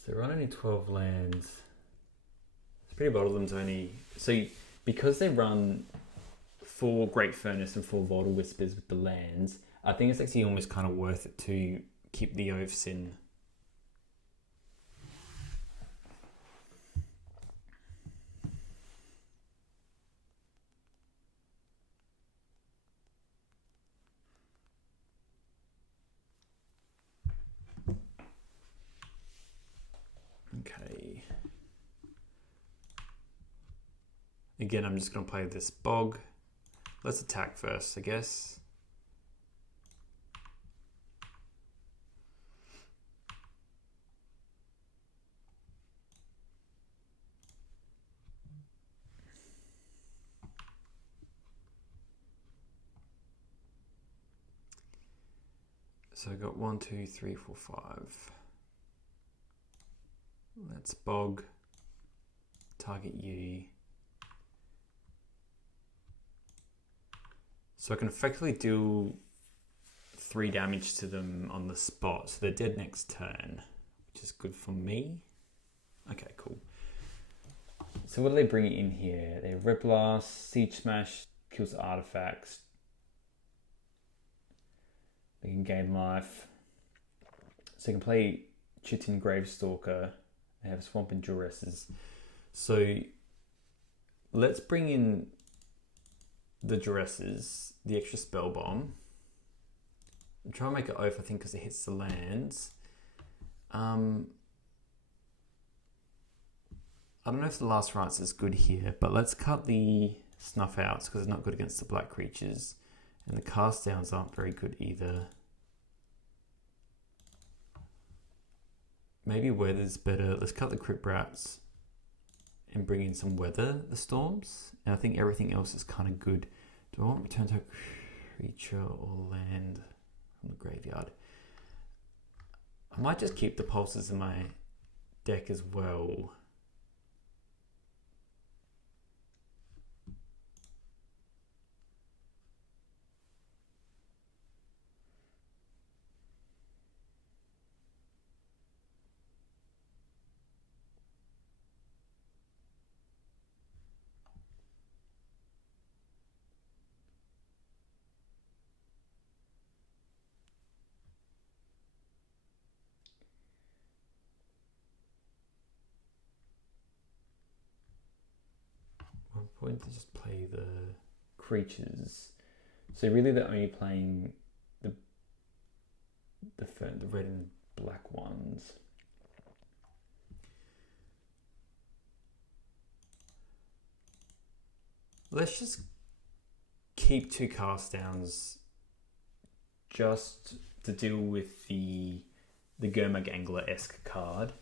So run only 12 lands. It's pretty bold of them to only... So because they run 4 Great Furnace and 4 Vital Whispers with the lands, I think it's actually almost kind of worth it to keep the Oaths in. Okay. Again, I'm just going to play this Bog. Let's attack first, I guess. So I got 1, 2, 3, 4, 5. Let's Bog. Target you. So I can effectively do 3 damage to them on the spot. So they're dead next turn, which is good for me. Okay, cool. So what do they bring in here? They Red Blast, Siege Smash, kills artifacts. They can gain life. So you can play Chitin Gravestalker. They have Swamp and Duresses. So let's bring in the Duresses, the extra Spell Bomb. I'm trying to make it Oath, I think, because it hits the lands. I don't know if the Last Rites is good here, but let's cut the Snuff Outs because it's not good against the black creatures. And the cast downs aren't very good either. Maybe weather's better. Let's cut the Crypt Rats and bring in some weather, the storms. And I think everything else is kind of good. Do I want return to a creature or land from the graveyard? I might just keep the pulses in my deck as well. I'm going to just play the creatures. So really they're only playing the red and black ones. Let's just keep 2 cast downs just to deal with the Gurmag Angler-esque card.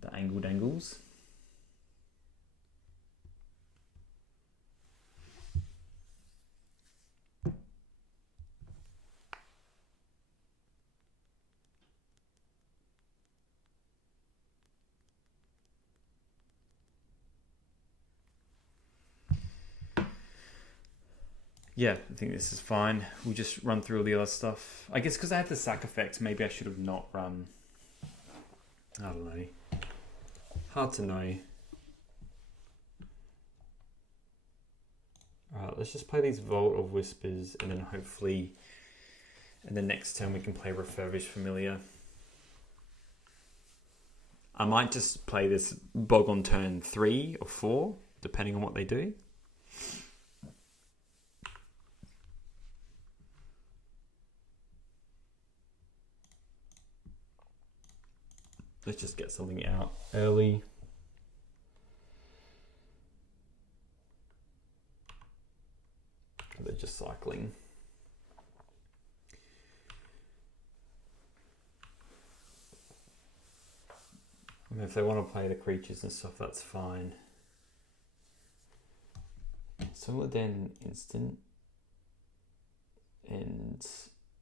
The Angled Angles. Yeah, I think this is fine. We'll just run through all the other stuff. I guess because I have the sack effect, maybe I should have not run. I don't know. Hard to know. Alright, let's just play these Vault of Whispers and then hopefully in the next turn we can play Refurbished Familiar. I might just play this Bog on turn 3 or 4, depending on what they do. Let's just get something out early. They're just cycling. I mean, if they want to play the creatures and stuff, that's fine. Similar Den instant. And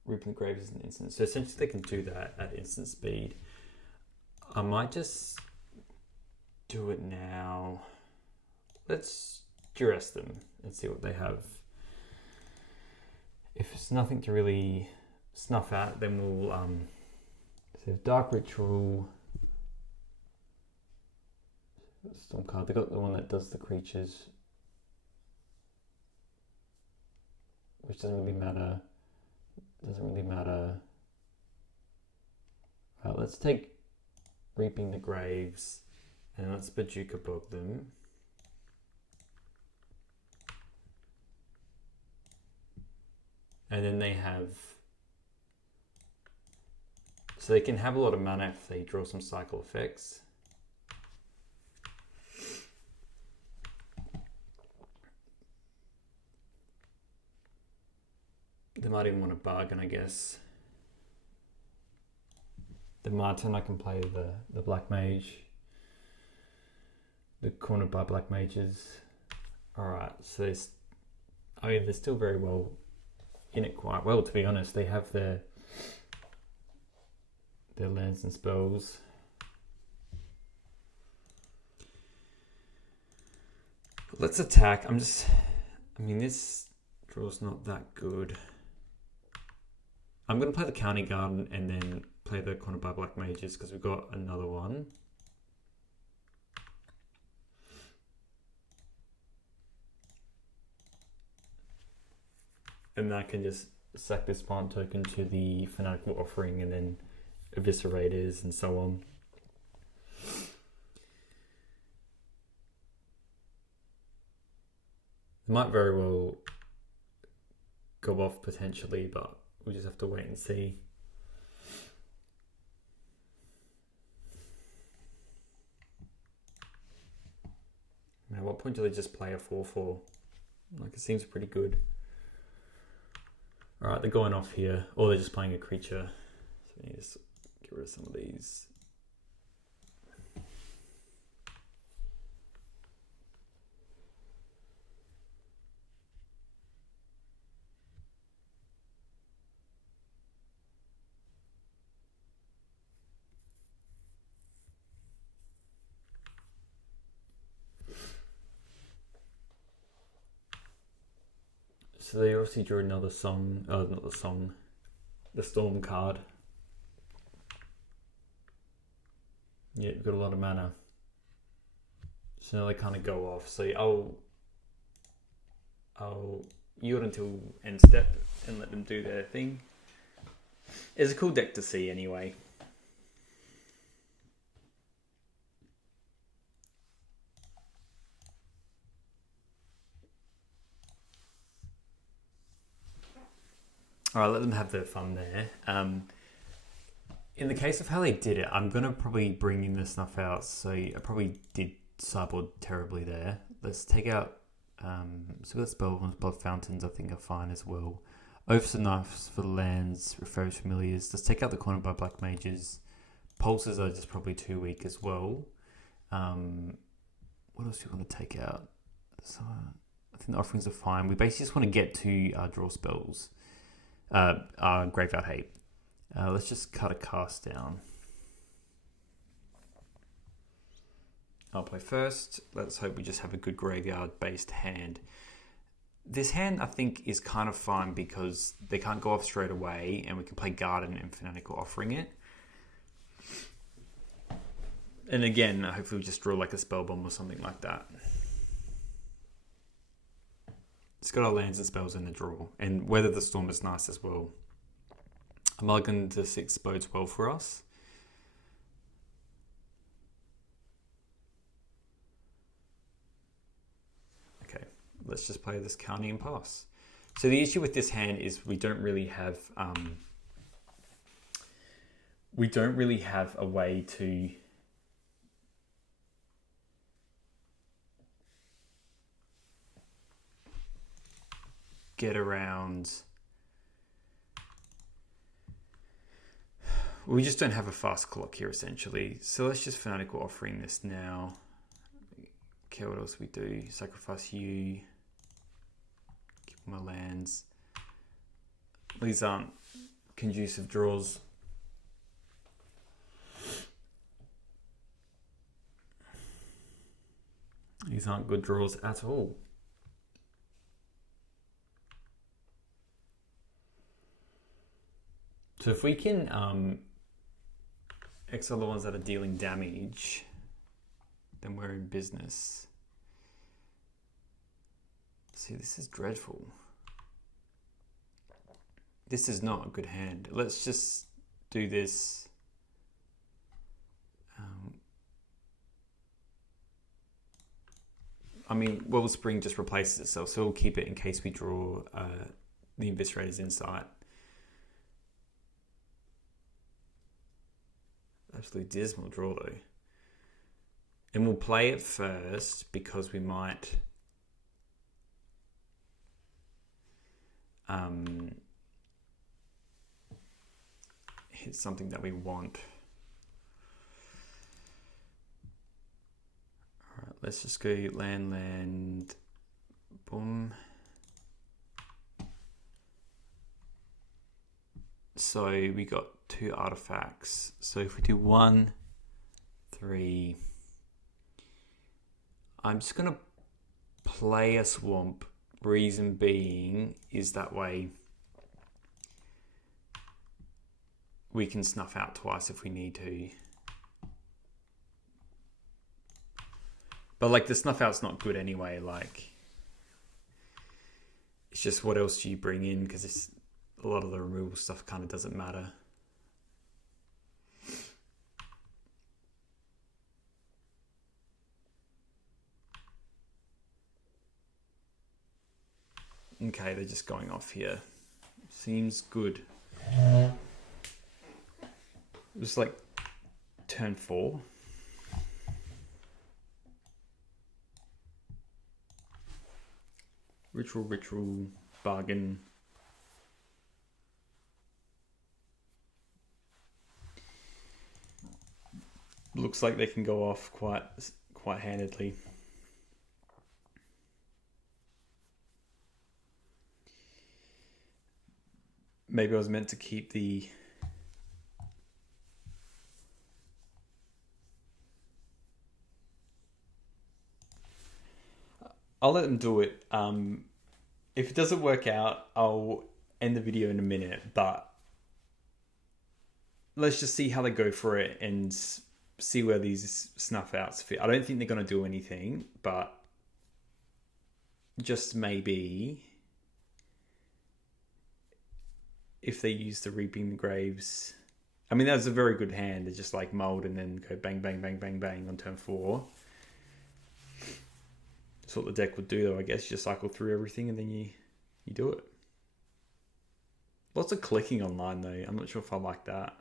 Reaping the Grave is an instant. So essentially they can do that at instant speed. I might just do it now. Let's duress them and see what they have. If it's nothing to really snuff out, then we'll so Dark Ritual. Storm card. They got the one that does the creatures, which doesn't really matter. Doesn't really matter. Let's take Reaping the Graves, and let's Bajuka Bog them. And then they have, so they can have a lot of mana if they draw some cycle effects. They might even want to bargain, I guess. The Martin, I can play the Black Mage. The cornered by Black Mages. Alright, so they're still very well in it quite well, to be honest. They have their lands and spells. Let's attack. This draw's not that good. I'm going to play the County Garden and then play the Corner by Black Mages because we've got another one. And I can just sack this plant token to the Fanatical Offering and then Eviscerators and so on. It might very well go off potentially, but we'll just have to wait and see. At what point do they just play a 4/4? Like, it seems pretty good. Alright, they're going off here. Or they're just playing a creature. So we need to get rid of some of these. So they obviously drew another song, not the song, the Storm card. Yeah, you've got a lot of mana. So now they kind of go off. So I'll yield until end step and let them do their thing. It's a cool deck to see anyway. All right, let them have their fun there. In the case of how they did it, I'm going to probably bring in the snuff out. So I probably did sideboard terribly there. Let's take out... so we've got Spellbombs, Blood Fountains I think are fine as well. Oaths and Knives for the lands, Refresh Familiars. Let's take out the Corner by Black Mages. Pulses are just probably too weak as well. What else do you want to take out? So, I think the Offerings are fine. We basically just want to get to draw spells. Graveyard Hate. Let's just cut a cast down. I'll play first. Let's hope we just have a good graveyard-based hand. This hand, I think, is kind of fine because they can't go off straight away, and we can play Garden and Fanatical Offering it. And again, hopefully we just draw like a Spellbomb or something like that. It's got our lands and spells in the draw, and Weather the Storm is nice as well. A mulligan to 6 bodes well for us. Okay, let's just play this County and pass. So the issue with this hand is we don't really have a way to get around. We just don't have a fast clock here essentially. So let's just Fanatical Offering this now. Okay, what else we do? Sacrifice you. Give my lands. These aren't conducive draws. These aren't good draws at all. So if we can exile the ones that are dealing damage, then we're in business. See, this is dreadful. This is not a good hand. Let's just do this. I mean, Wellspring just replaces itself, so we'll keep it in case we draw the Eviscerator's Insight. Absolutely dismal draw though. And we'll play it first because we might hit something that we want. Alright, let's just go land, boom. So we got 2 artifacts. So if we do 1, 3, I'm just gonna play a swamp. Reason being is that way we can snuff out twice if we need to. But like the snuff out's not good anyway. Like it's just what else do you bring in, because it's a lot of the removal stuff kind of doesn't matter. Okay, they're just going off here. Seems good. It was like turn 4. Ritual, bargain. looks like they can go off quite handedly. Maybe I was meant to keep the... I'll let them do it. If it doesn't work out, I'll end the video in a minute, but let's just see how they go for it and see where these snuff outs fit. I don't think they're going to do anything, but just maybe if they use the Reaping the Graves. I mean, that's a very good hand. They just like mold and then go bang, bang, bang, bang, bang on turn 4. That's what the deck would do, though, I guess. You just cycle through everything and then you do it. Lots of clicking online, though. I'm not sure if I like that.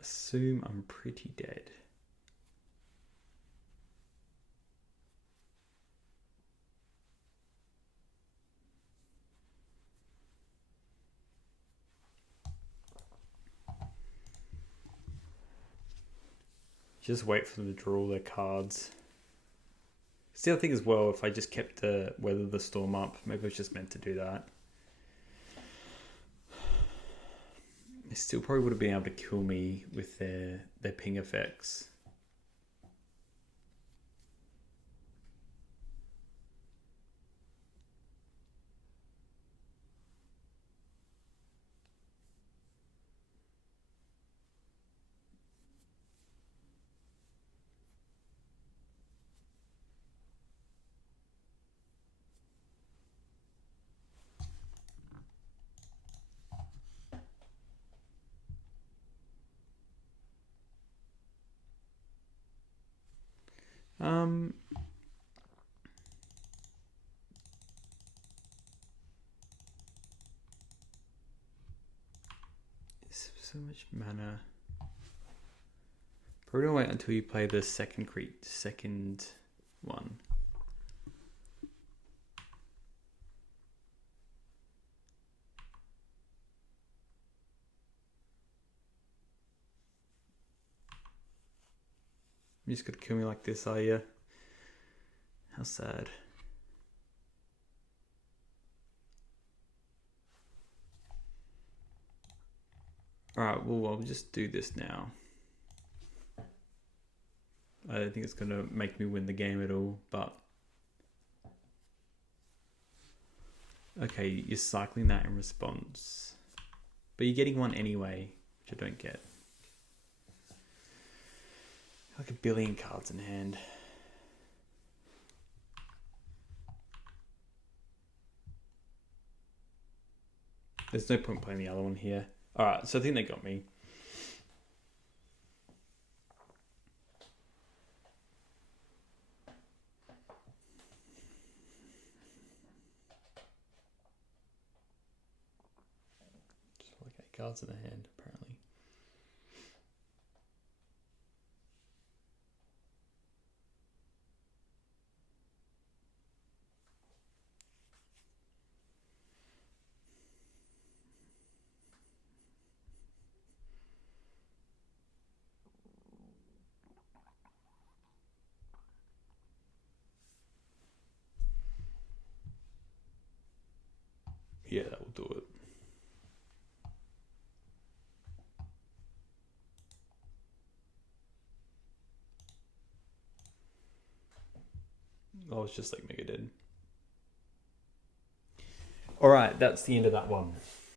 Assume I'm pretty dead. Just wait for them to draw all their cards. The other thing as well, if I just kept the Weather the Storm up, maybe I was just meant to do that. They still probably would have been able to kill me with their ping effects. So much mana. Probably gonna wait until you play the second one. You just gonna kill me like this, are you? How sad. Alright, well, I'll just do this now. I don't think it's going to make me win the game at all, but... Okay, you're cycling that in response. But you're getting one anyway, which I don't get. Like a billion cards in hand. There's no point playing the other one here. Alright, so I think they got me. Just like 8 cards in the hand, apparently. Yeah, that will do it. Oh, it's just like Mega Dead. Alright, that's the end of that one.